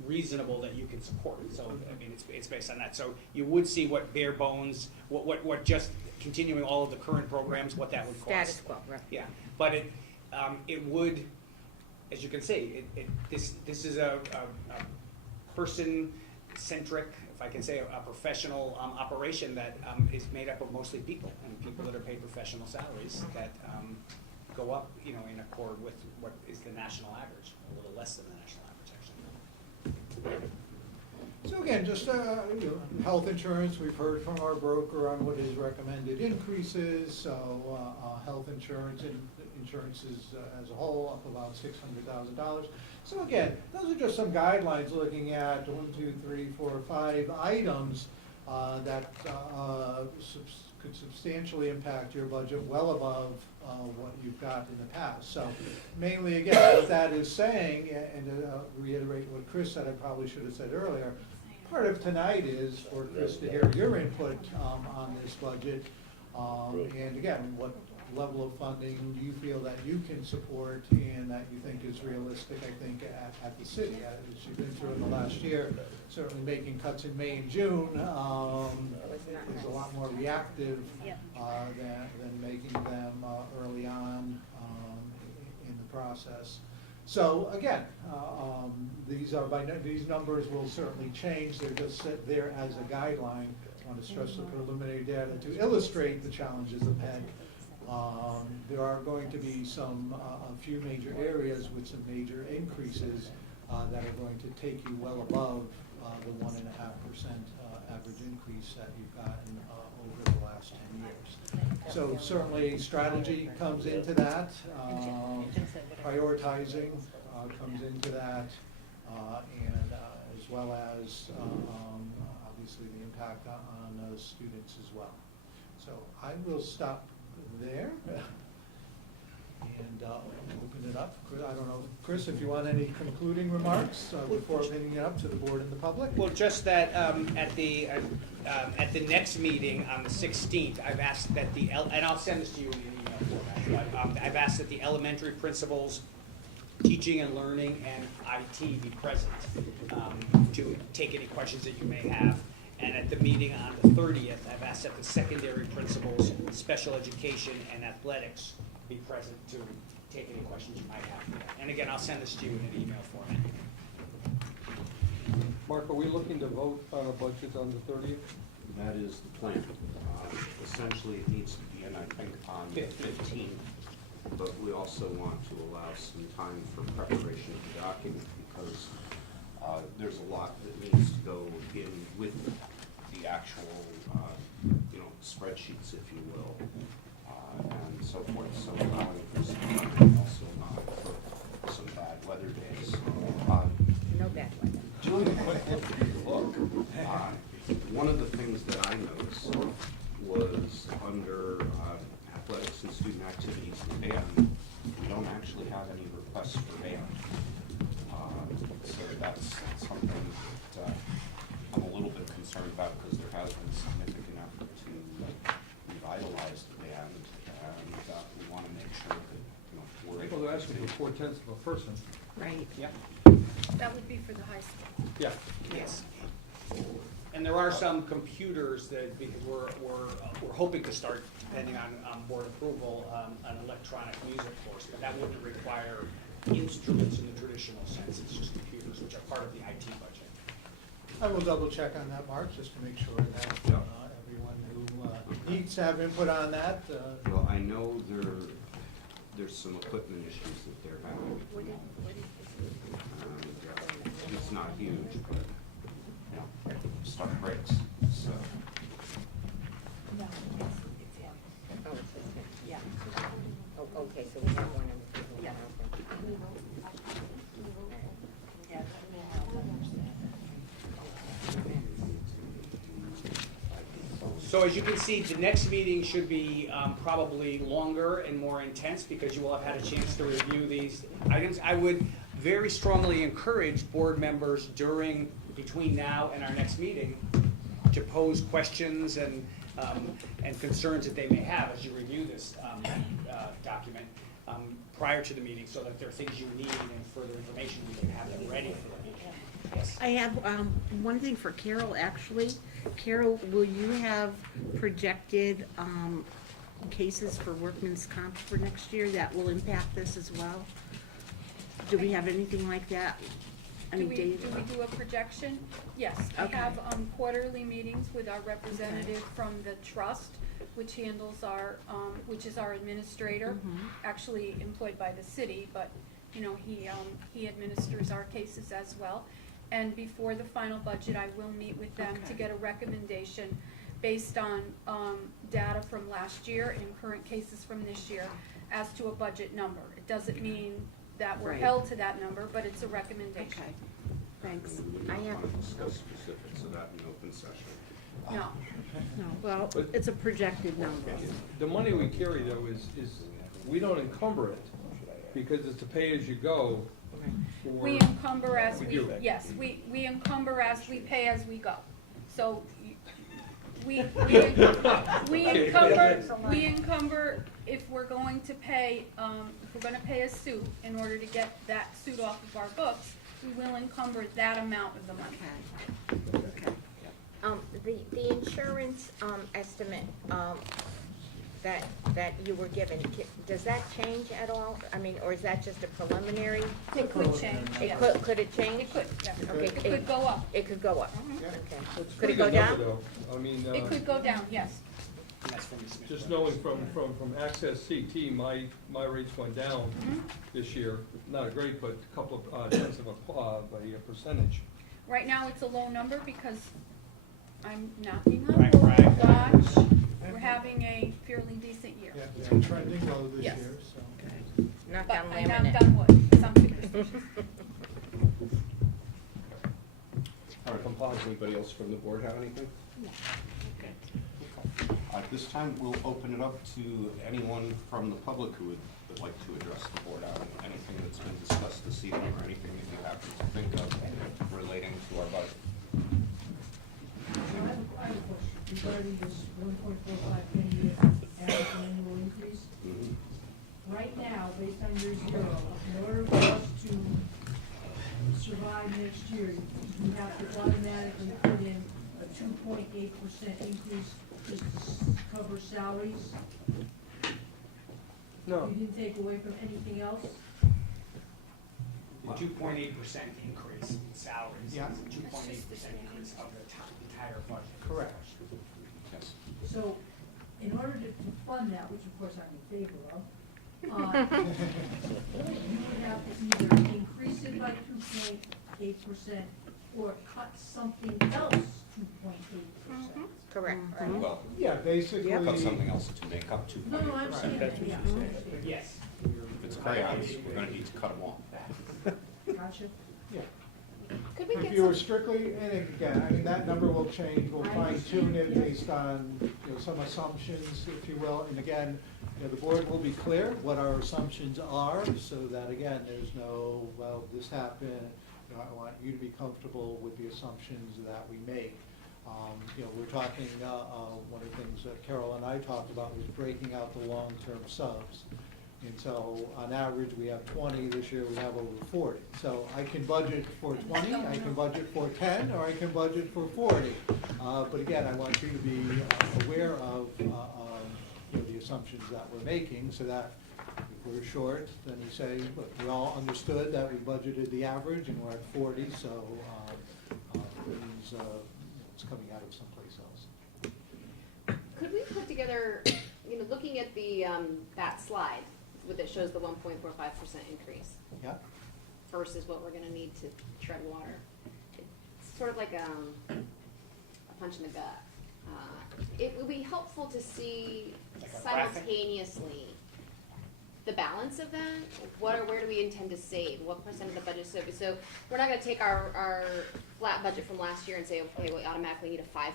reasonable that you can support. So, I mean, it's based on that. So you would see what bare bones, what just continuing all of the current programs, what that would cost. Status quo, right. Yeah, but it would, as you can see, this is a person-centric, if I can say, a professional operation that is made up of mostly people, and people that are paid professional salaries that go up, you know, in accord with what is the national average, a little less than the national average, actually. So again, just, you know, health insurance, we've heard from our broker on what his recommended increases, so, health insurance and insurances as a whole up about $600,000. So again, those are just some guidelines looking at 1, 2, 3, 4, 5 items that could substantially impact your budget well above what you've got in the past. So mainly, again, what that is saying, and to reiterate what Chris said, I probably should have said earlier, part of tonight is for Chris to hear your input on this budget. And again, what level of funding do you feel that you can support and that you think is realistic, I think, at the city? As you've been through in the last year, certainly making cuts in May and June is a lot more reactive than making them early on in the process. So again, these numbers will certainly change. They're just set there as a guideline. I want to stress the preliminary data to illustrate the challenges ahead. There are going to be a few major areas with some major increases that are going to take you well above the 1.5% average increase that you've gotten over the last 10 years. So certainly strategy comes into that, prioritizing comes into that, and as well as obviously the impact on students as well. So I will stop there and open it up. I don't know, Chris, if you want any concluding remarks before opening it up to the board and the public? Well, just that at the next meeting on the 16th, I've asked that and I'll send this to you in an email format, but I've asked that the elementary principals, teaching and learning, and IT be present to take any questions that you may have. And at the meeting on the 30th, I've asked that the secondary principals, special education, and athletics be present to take any questions you might have. And again, I'll send this to you in an email format. Mark, are we looking to vote on a budget on the 30th? That is the plan. Essentially, it needs to be in, I think, on the 15th, but we also want to allow some time for preparation of the document because there's a lot that needs to go in with the actual, spreadsheets, if you will, and so forth. So allowing for some time, and also not for some bad weather days. No bad weather. Julie, look, one of the things that I noticed was under athletics and student activities and band, we don't actually have any requests for band. So that's something that I'm a little bit concerned about because there has been significant effort to revitalize the band, and we want to make sure that we're Well, they're asking for 4/10 of a person. Right. Yeah. That would be for the high school. Yeah. Yes. And there are some computers that, because we're hoping to start, depending on board approval, an electronic music course, but that wouldn't require instruments in the traditional sense. It's just computers, which are part of the IT budget. I will double check on that, Mark, just to make sure that everyone who needs to have input on that. Well, I know there's some equipment issues that they're having. It's not huge, but stuff breaks. So. Yeah. Oh, okay, so we have one in the. So as you can see, the next meeting should be probably longer and more intense because you will have had a chance to review these items. I would very strongly encourage board members between now and our next meeting to pose questions and concerns that they may have as you review this document prior to the meeting, so that if there are things you need and further information, we can have them ready for the meeting. Yes. I have one thing for Carol, actually. Carol, will you have projected cases for workman's comp for next year that will impact this as well? Do we have anything like that? Any Do we data? do a projection? Yes, we Okay. have quarterly meetings with our representative from the trust, which handles which is our administrator, actually employed by the city, but, he administers our cases as well. And before the final budget, I will meet with them to get a recommendation based on data from last year and current cases from this year as to a budget number. It doesn't mean that we're Right. held to that number, but it's a recommendation. Okay, thanks. We don't want to discuss specifics of that in open session. No. No, well, it's a projected number. The money we carry though is, we don't encumber it because it's a pay-as-you-go for. We encumber as We we, do. yes, we encumber as we pay as we go. So we encumber if we're going to pay, if we're gonna pay a suit, in order to get that suit off of our books, we will encumber that amount of the money. Okay. The insurance, estimate, that you were given, does that change at all? I mean, or is that just a preliminary? It could change, It yes. could it change? It could, yes. Okay, It could go up. It could go up, Mhm. okay. It's a Could pretty it go good down? number, though. I mean, It could go down, yes. And that's from Ms. Smith. just knowing from Access CT, my rates went down Mhm. this year. Not a great, but a couple of tenths of a percentage. Right now, it's a low number because I'm knocking on Right, wood, right. watch. We're having a fairly decent year. Yeah, it's been trending low this Yes. year, so. Knock But down I laminate. knocked on wood, some superstition. All right, anybody else from the board have anything? At this time, we'll open it up to anyone from the public who would like to address the board on anything that's been discussed this evening or anything that you happen to think of relating to our budget. I have a question regarding this 1.45 penny average annual increase. Right now, based on your zero, in order for us to survive next year, you have to automatically put in a 2.8% increase just to cover salaries. No, You didn't take away from anything else? The 2.8% increase in salaries, Yeah. 2.8% increase of the entire budget. Correct. Yes. So, in order to fund that, which of course I'm in favor of, you would have to either increase it by 2.8% or cut something else 2.8%. Correct. Well, Yeah, basically. cut something else to make up to. No, I understand that, yeah. But yes. If it's crayons, we're gonna need to cut them off. Gotcha. Yeah. Could we If get you were some, strictly, and again, I mean, that number will change, we'll fine tune it based on, you know, some assumptions, if you will. And again, you know, the board will be clear what our assumptions are, so that again, there's no, well, this happened. You know, I want you to be comfortable with the assumptions that we make. You know, we're talking, one of the things that Carol and I talked about was breaking out the long-term subs. And so on average, we have 20, this year we have over 40. So I can budget for 20, I can budget for 10, or I can budget for 40. But again, I want you to be aware of, you know, the assumptions that we're making, so that if we're short, then we say, look, we all understood that we budgeted the average and we're at 40, so it means, it's coming out of someplace else. could we put together, looking at the, that slide that shows the 1.45% increase Yeah? versus what we're gonna need to tread water? It's sort of like a punch in the gut. It would be helpful to see Like a graphic? simultaneously the balance of that. Where do we intend to save? What percent of the budget? So we're not gonna take our flat budget from last year and say, okay, we automatically need a 5%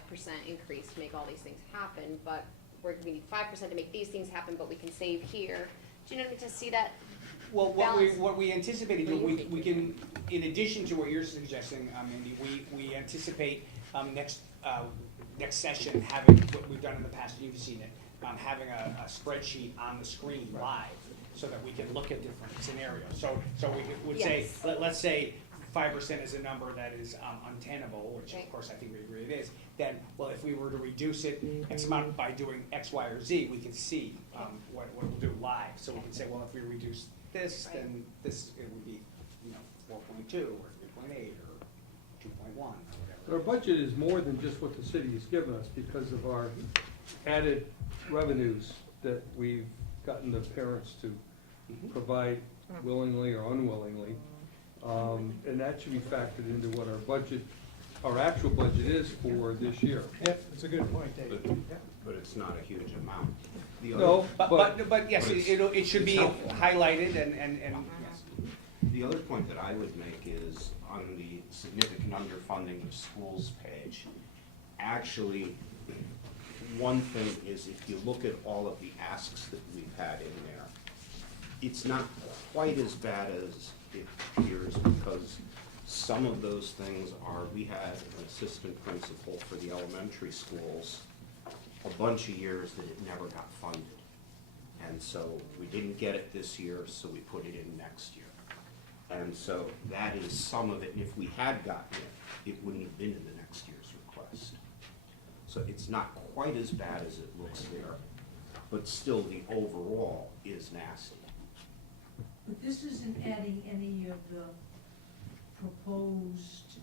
increase to make all these things happen, but we need 5% to make these things happen, but we can save here. Do you know, to see that? Well, Balance. what we anticipated, What do you we think? can, in addition to what you're suggesting, Mindy, we anticipate, next session having, what we've done in the past, you've seen it, having a spreadsheet on the screen live, so that we can look at different scenarios. So we would say, Yes. let's say 5% is a number that is untenable, which Right. of course I think we agree it is, then, well, if we were to reduce it X amount by doing X, Y, or Z, we can see what we'll do live. So we can say, well, if we reduce this, then this, it would be, 4.2, or 3.8, or 2.1, or our whatever. budget is more than just what the city has given us because of our added revenues that we've gotten the parents to provide willingly or unwillingly. And that should be factored into what our budget, our actual budget is for this year. Yep, that's a good point, Dave. But, but it's not a huge amount. The No, other- But yes, But it's- it should be it's helpful. highlighted and yes. The other point that I would make is on the significant underfunding of schools page, actually, one thing is if you look at all of the asks that we've had in there, it's not quite as bad as it appears because some of those things are, we had an assistant principal for the elementary schools a bunch of years that it never got funded. And so we didn't get it this year, so we put it in next year. And so that is some of it, and if we had gotten it, it wouldn't have been in the next year's request. So it's not quite as bad as it looks there, but still the overall is nasty. But this isn't adding any of the proposed,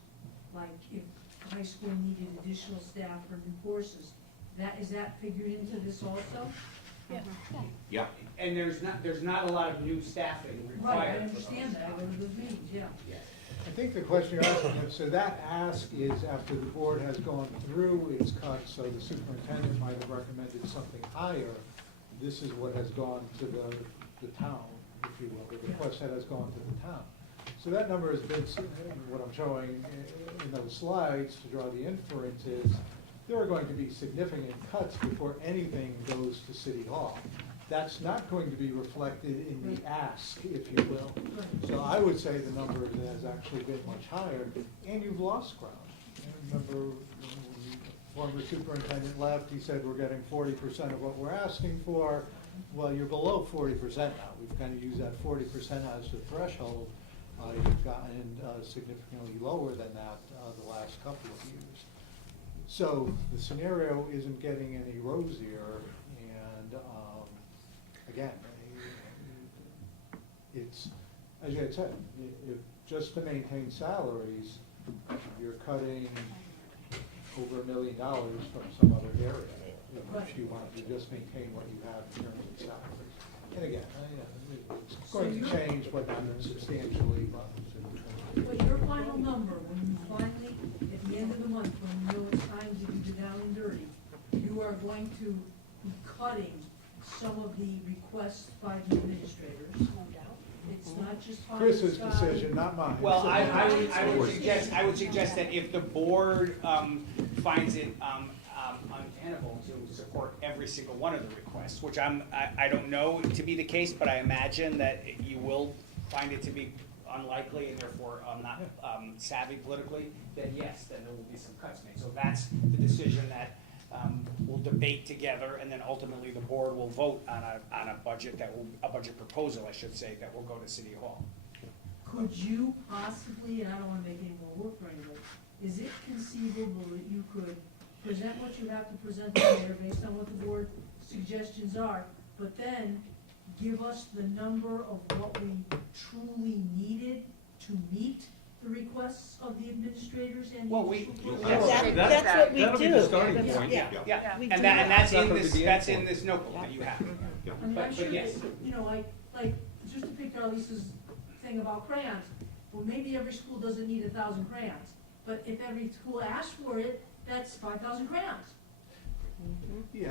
like if high school needed additional staff for new courses, is that figured into this also? Yeah. Yeah, And there's not a lot of new staffing required. Right, I understand that, I go to those meetings, yeah. I think the question you're asking, so that ask is after the board has gone through its cuts, so the superintendent might have recommended something higher. This is what has gone to the town, if you will, the request that has gone to the town. So that number has been, what I'm showing in those slides to draw the inference is, there are going to be significant cuts before anything goes to City Hall. That's not going to be reflected in the ask, if you will. So I would say the number has actually been much higher, and you've lost ground. I remember when the former superintendent left, he said we're getting 40% of what we're asking for. Well, you're below 40% now. We've kind of used that 40% as the threshold. You've gotten significantly lower than that the last couple of years. So the scenario isn't getting any rosier, and again, it's, as you had said, if just to maintain salaries, you're cutting over $1 million from some other area. If you want to just maintain what you have in terms of salaries. And again, it's going to change, but not substantially. But your final number, when you finally, at the end of the month, when you know it's time to do the down and dirty, you are going to be cutting some of the requests by the administrators. No doubt. It's not just. Chris's decision, not mine. Well, I would suggest that if the board finds it untenable to support every single one of the requests, which I don't know to be the case, but I imagine that you will find it to be unlikely and therefore not savvy politically, then yes, then there will be some cuts made. So that's the decision that we'll debate together, and then ultimately the board will vote on a budget a budget proposal, I should say, that will go to City Hall. Could you possibly, and I don't want to make any more work for anybody, is it conceivable that you could present what you have to present there based on what the board suggestions are, but then give us the number of what we truly needed to meet the requests of the administrators and the Well, school board? That's what we do. That'll be the starting point. Yeah, We and do that's That's in not gonna this, be the that's end in point. this notebook that you have. I mean, I'm But sure yes. that, you know, like, just to pick up Lisa's thing about crayons, well, maybe every school doesn't need 1,000 crayons, but if every school asks for it, that's 5,000 crayons. Yeah,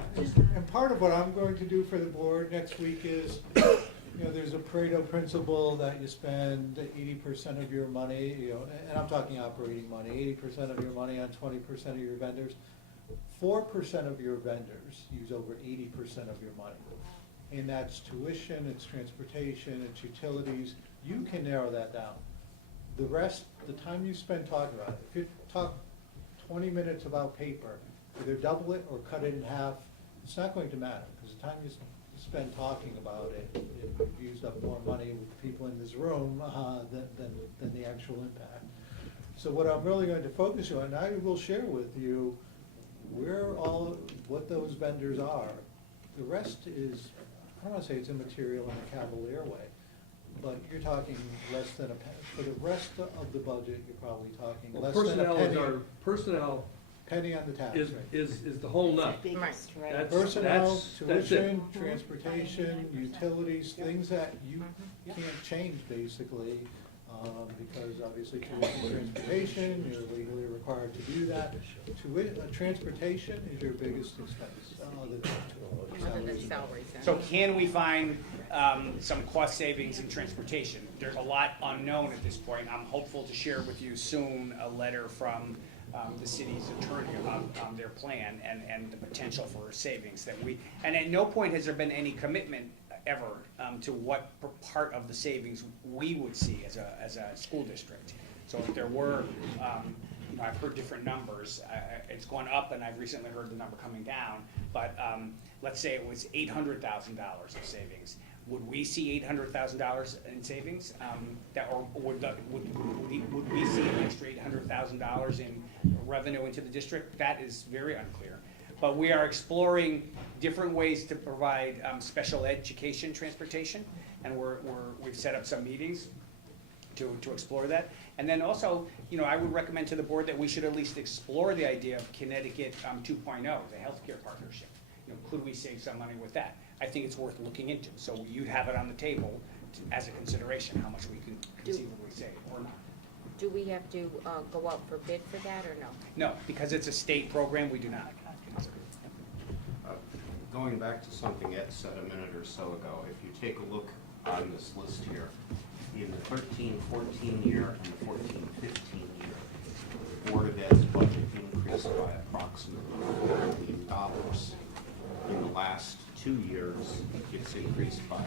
and part of what I'm going to do for the board next week is, you know, there's a Pareto principle that you spend 80% of your money, you know, and I'm talking operating money, 80% of your money on 20% of your vendors. 4% of your vendors use over 80% of your money. And that's tuition, it's transportation, it's utilities. You can narrow that down. The rest, the time you spend talking about it, if you talk 20 minutes about paper, either double it or cut it in half, it's not going to matter, because the time you spend talking about it, you've used up more money with people in this room than the actual impact. So what I'm really going to focus on, and I will share with you what those vendors are. The rest is, I don't want to say it's immaterial in a cavalier way, but you're talking less than a penny. For the rest of the budget, you're probably talking less than a penny. Personnel Penny on the tax is, rate. is the whole nut. That's- Personnel, that's it. tuition, transportation, utilities, things that you can't change basically, because obviously tuition, transportation, you're legally required to do that. Transportation is your biggest expense, Other than salaries. So can we find some cost savings in transportation? There's a lot unknown at this point. I'm hopeful to share with you soon a letter from the city's attorney about their plan and the potential for savings that and at no point has there been any commitment ever to what part of the savings we would see as a school district. So if there were, I've heard different numbers. It's gone up, and I've recently heard the number coming down. But let's say it was $800,000 of savings. Would we see $800,000 in savings? Or would we see an extra $800,000 in revenue into the district? That is very unclear. But we are exploring different ways to provide special education transportation, and we've set up some meetings to explore that. And then also, I would recommend to the board that we should at least explore the idea of Connecticut 2.0, the healthcare partnership. Could we save some money with that? I think it's worth looking into. So you'd have it on the table as a consideration, how much we can conceivably save or not. Do we have to go out for bid for that or no? No, because it's a state program, we do not. Going back to something Ed said a minute or so ago, if you take a look on this list here, in the 13-14 year and the 14-15 year, the Board of Ed's budget increased by approximately $4 million. In the last 2 years, it's increased by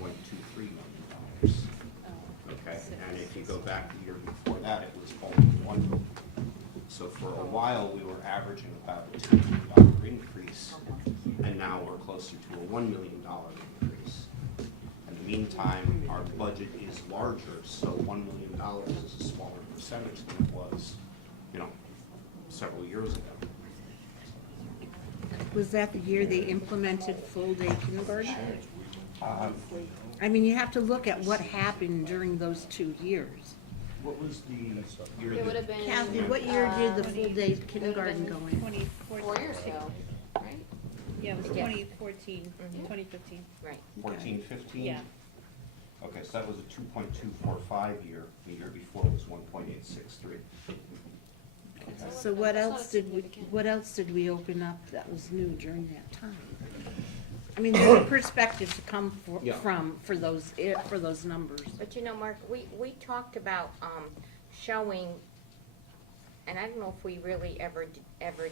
$2.23 million. Okay, and if you go back the year before that, it was only $1 million. So for a while, we were averaging about a $2 million increase, and now we're closer to a $1 million increase. In the meantime, our budget is larger, so $1 million is a smaller percentage than it was, several years ago. Was that the year they implemented full-day kindergarten? You have to look at what happened during those 2 years. What was the year It would have that, been. Kathy, what year did the full-day kindergarten go in? 4 years ago, right? Yeah, it was Yes. 2014, 2015. Right. 14, 15? Yeah. Okay, so that was a 2.245 year. The year before was 1.863. So what else did we open up that was new during that time? There's a perspective to come Yeah. for those numbers. But Mark, we talked about showing, and I don't know if we really ever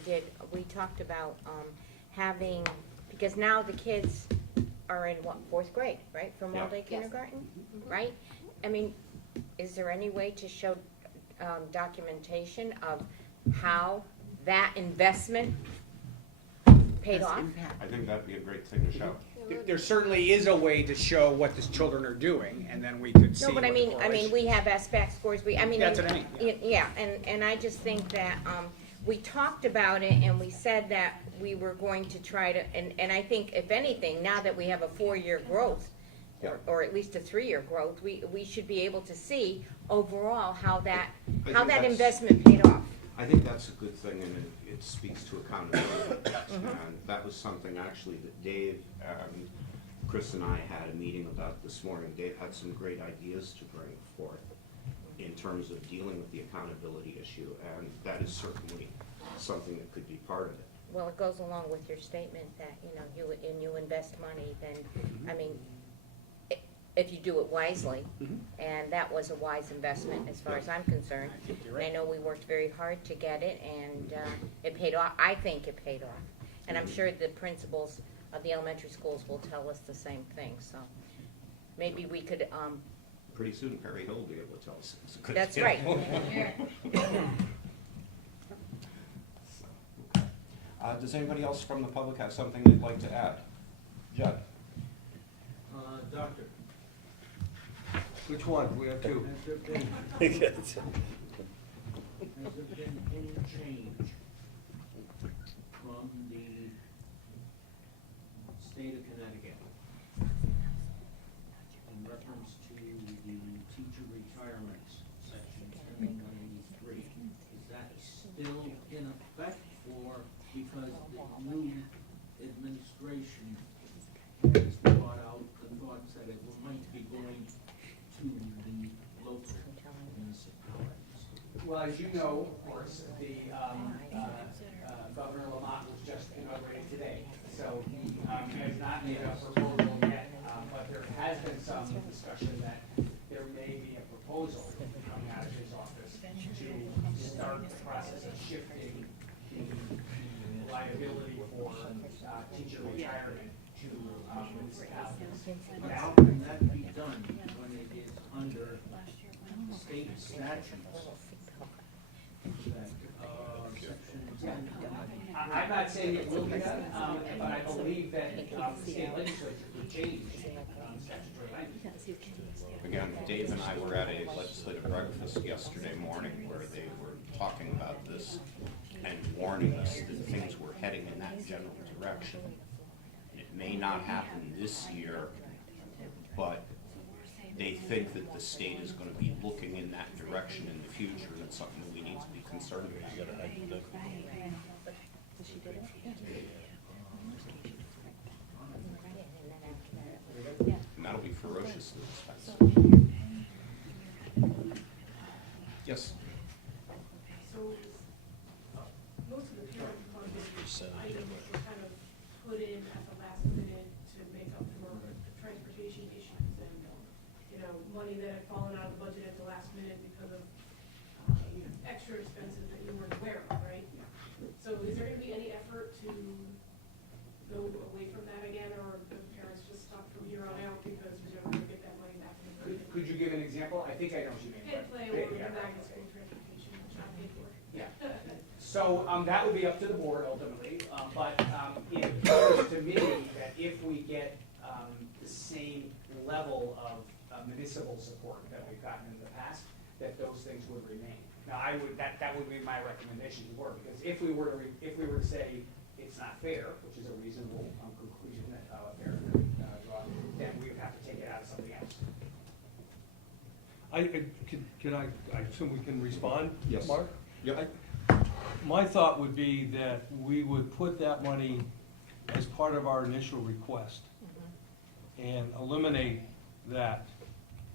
did, we talked about having, because now the kids are in what, 4th grade, right, from Yeah. all-day Yes. kindergarten, right? Is there any way to show documentation of how that investment paid That's off? impact. I think that'd be a great thing to show. There certainly is a way to show what the children are doing, and then we could see No, but what the correlation we have SBAC scores, That's what I mean, yeah. Yeah, and I just think that, we talked about it and we said that we were going to try to, and I think if anything, now that we have a 4-year growth, Yeah. or at least a 3-year growth, we should be able to see overall how that think that's- investment paid off. I think that's a good thing, and it speaks to accountability. And that was something actually that Dave, Chris and I had a meeting about this morning. Dave had some great ideas to bring forth in terms of dealing with the accountability issue, and that is certainly something that could be part of it. Well, it goes along with your statement that, you invest money, then, if you do it wisely, and that was a wise investment as far as I'm concerned. I think you're And I right. know we worked very hard to get it, and it paid off. I think it paid off. And I'm sure the principals of the elementary schools will tell us the same thing, so maybe we could, Pretty soon Perry Hill will be able to tell us it's a good that's thing. right. Does anybody else from the public have something they'd like to add? Judd? Doctor. Which one? We have two. Has there been any change from the state of Connecticut in reference to the teacher retirements, section 793? Is that still in effect, or because the new administration has thought out the thoughts that it might be going to the local municipalities? Well, as you know, of course, the Governor Lamont was just inaugurated today, so he has not made a proposal yet, but there has been some discussion that there may be a proposal coming out of his office to start the process of shifting teacher retirement to municipalities. How can that be done when it is under state statutes? That, section 10. I'm not saying it will be done, but I believe that the state legislature could change statutory language. Again, Dave and I were at a legislative breakfast yesterday morning where they were talking about this and warning us that things were heading in that general direction. It may not happen this year, but they think that the state is going to be looking in that direction in the future, and it's something that we need to be concerned about. And that'll be ferociously expensive. Yes? So, most of the parent funded items were kind of put in at the last minute to make up for the transportation issues and, money that had fallen out of the budget at the last minute because of, extra expenses that you weren't aware of, right? So is there gonna be any effort to go away from that again, or the parents just stop from here on out because you're never gonna get that money back in the budget? Could you give an example? I think I know what you mean. Head play but- or the yeah. back of school transportation, which I paid for. Yeah. So, that would be up to the board ultimately, but, it appears to me that if we get, the same level of municipal support that we've gotten in the past, that those things would remain. Now, that would be my recommendation to the board, because if we were to say it's not fair, which is a reasonable, conclusion that, Eric would, draw, then we would have to take it out of something else. I assume we can respond? Yes. Mark? Yep. My thought would be that we would put that money as part of our initial request and eliminate that,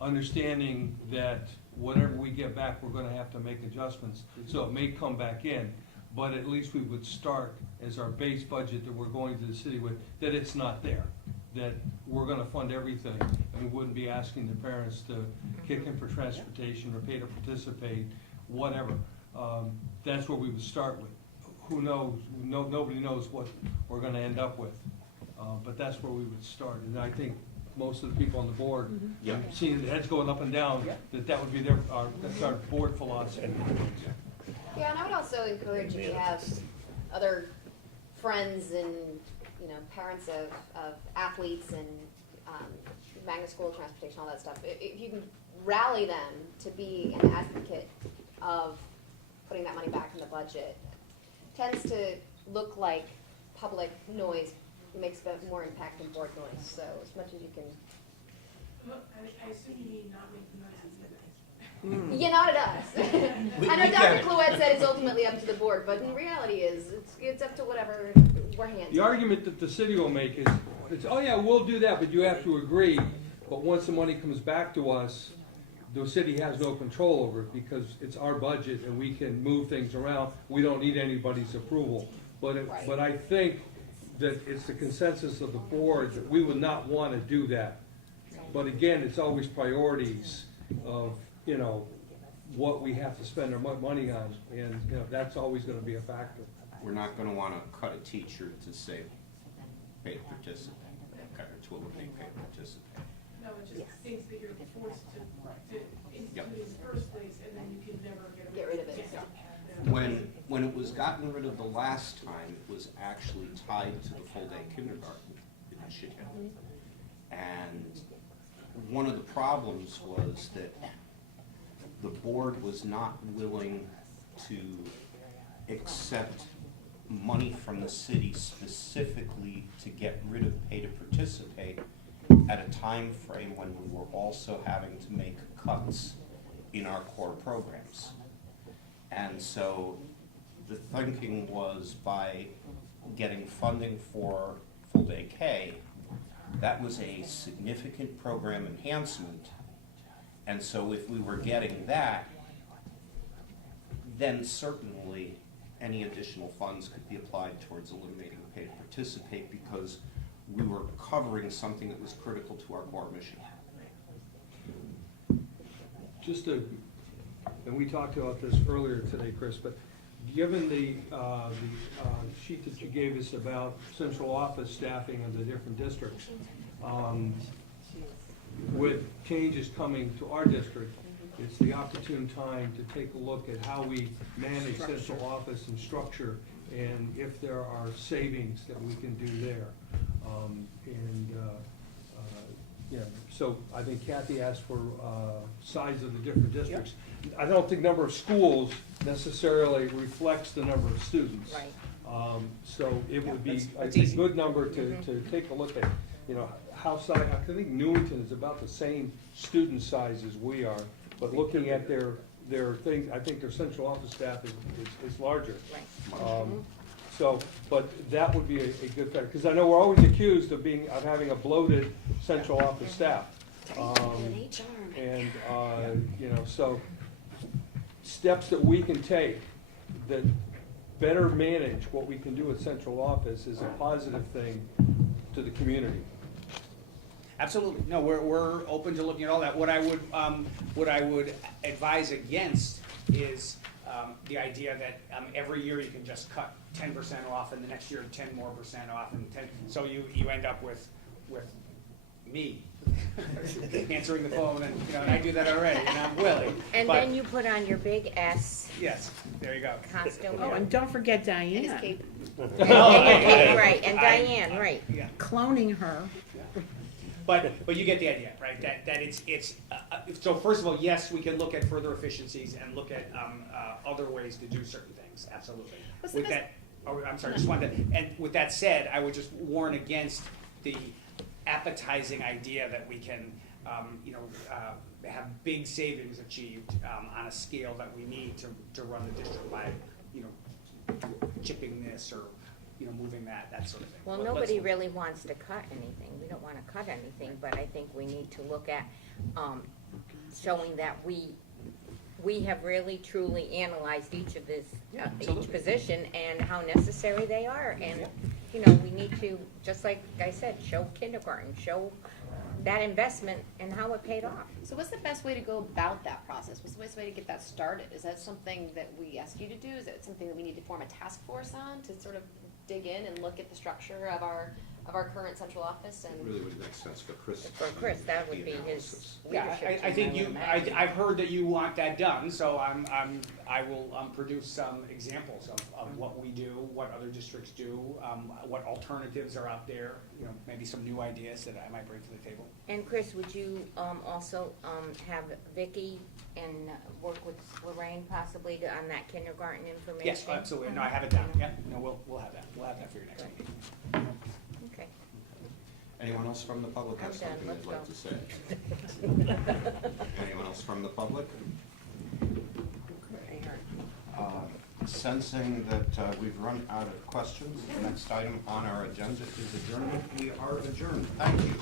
understanding that whatever we get back, we're gonna have to make adjustments. So it may come back in, but at least we would start as our base budget that we're going to the city with, that it's not there. That we're gonna fund everything, and we wouldn't be asking the parents to kick in for transportation or pay to participate, whatever. That's where we would start with. Who knows, nobody knows what we're gonna end up with. But that's where we would start, and I think most of the people on the board, Yeah. seeing the heads going up and down, that would be that's our board philosophy. Yeah, and I would also encourage if you have other friends and, parents of athletes and, magnet school transportation, all that stuff, if you can rally them to be an advocate of putting that money back in the budget, tends to look like public noise makes more impact than board noise, so as much as you can. I assume you mean not make the noise. Yeah, not at us. I know Dr. Clouet said it's ultimately up to the board, but in reality it's up to whatever we're handed. The argument that the city will make is, oh yeah, we'll do that, but you have to agree. But once the money comes back to us, the city has no control over it because it's our budget and we can move things around. We don't need anybody's approval. But I think that it's the consensus of the board that we would not want to do that. But again, it's always priorities of, what we have to spend our money on, and, that's always gonna be a factor. We're not going to want to cut a teacher to say pay to participate, or to eliminate pay to participate. No, it just things that you're forced to institute in the first place, and then you can never Get rid of it. When it was gotten rid of the last time, it was actually tied to the full-day kindergarten initiative. And one of the problems was that the board was not willing to accept money from the city specifically to get rid of pay to participate at a time frame when we were also having to make cuts in our core programs. And so the thinking was by getting funding for full-day K, that was a significant program enhancement. And so if we were getting that, then certainly any additional funds could be applied towards eliminating pay to participate because we were covering something that was critical to our core mission. And we talked about this earlier today, Chris, but given the sheet that you gave us about central office staffing of the different districts, with changes coming to our district, it's the opportune time to take a look at how we manage central office and structure, and if there are savings that we can do there. So I think Kathy asked for size of the different districts. I don't think number of schools necessarily reflects the number of students. Right. So it would be that's a easy. good number to take a look at, how size, I think Newington is about the same student size as we are, but looking at their thing, I think their central office staff is larger. Right. So, but that would be a good factor, because I know we're always accused of having a bloated central office staff. So steps that we can take that better manage what we can do with central office is a positive thing to the community. Absolutely. No, we're open to looking at all that. What I would advise against is the idea that every year you can just cut 10% off, and the next year 10% more off, and so you end up with me answering the phone, and I do that already, and I'm willing. And but- then you put on your big S Yes, there you go. costume. Oh, and don't forget And his Diane, cape. Right, and Diane, right. Yeah. cloning her. But you get the idea, right? That it's so first of all, yes, we can look at further efficiencies and look at other ways to do certain things. Absolutely. What's the With best- that, I'm sorry, just wanted to. And with that said, I would just warn against the appetizing idea that we can, have big savings achieved on a scale that we need to run the district by, chipping this or. Moving that sort of thing. Well, Let's- nobody really wants to cut anything. We don't want to cut anything, but I think we need to look at showing that we have really truly analyzed each of this, absolutely. each position and how necessary they are. And, we need to, just like I said, show kindergarten, show that investment and how it paid off. So what's the best way to go about that process? What's the best way to get that started? Is that something that we ask you to do? Is that something that we need to form a task force on to sort of dig in and look at the structure of our current central office and? It really would make sense for Chris. For Chris, that would be his leadership. I think team, you. would imagine. I've heard that you want that done, so I will produce some examples of what we do, what other districts do, what alternatives are out there. Maybe some new ideas that I might bring to the table. And Chris, would you also have Vicki and work with Lorraine possibly on that kindergarten information? Yes, absolutely. No, I have it down. Yeah, no, we'll have that. We'll have that for your next meeting. Okay. Anyone else from the public I'm has done. something Let's they'd like go. to say? Anyone else from the public? Sensing that we've run out of questions, the next item on our agenda is adjournment. We are adjourned. Thank you.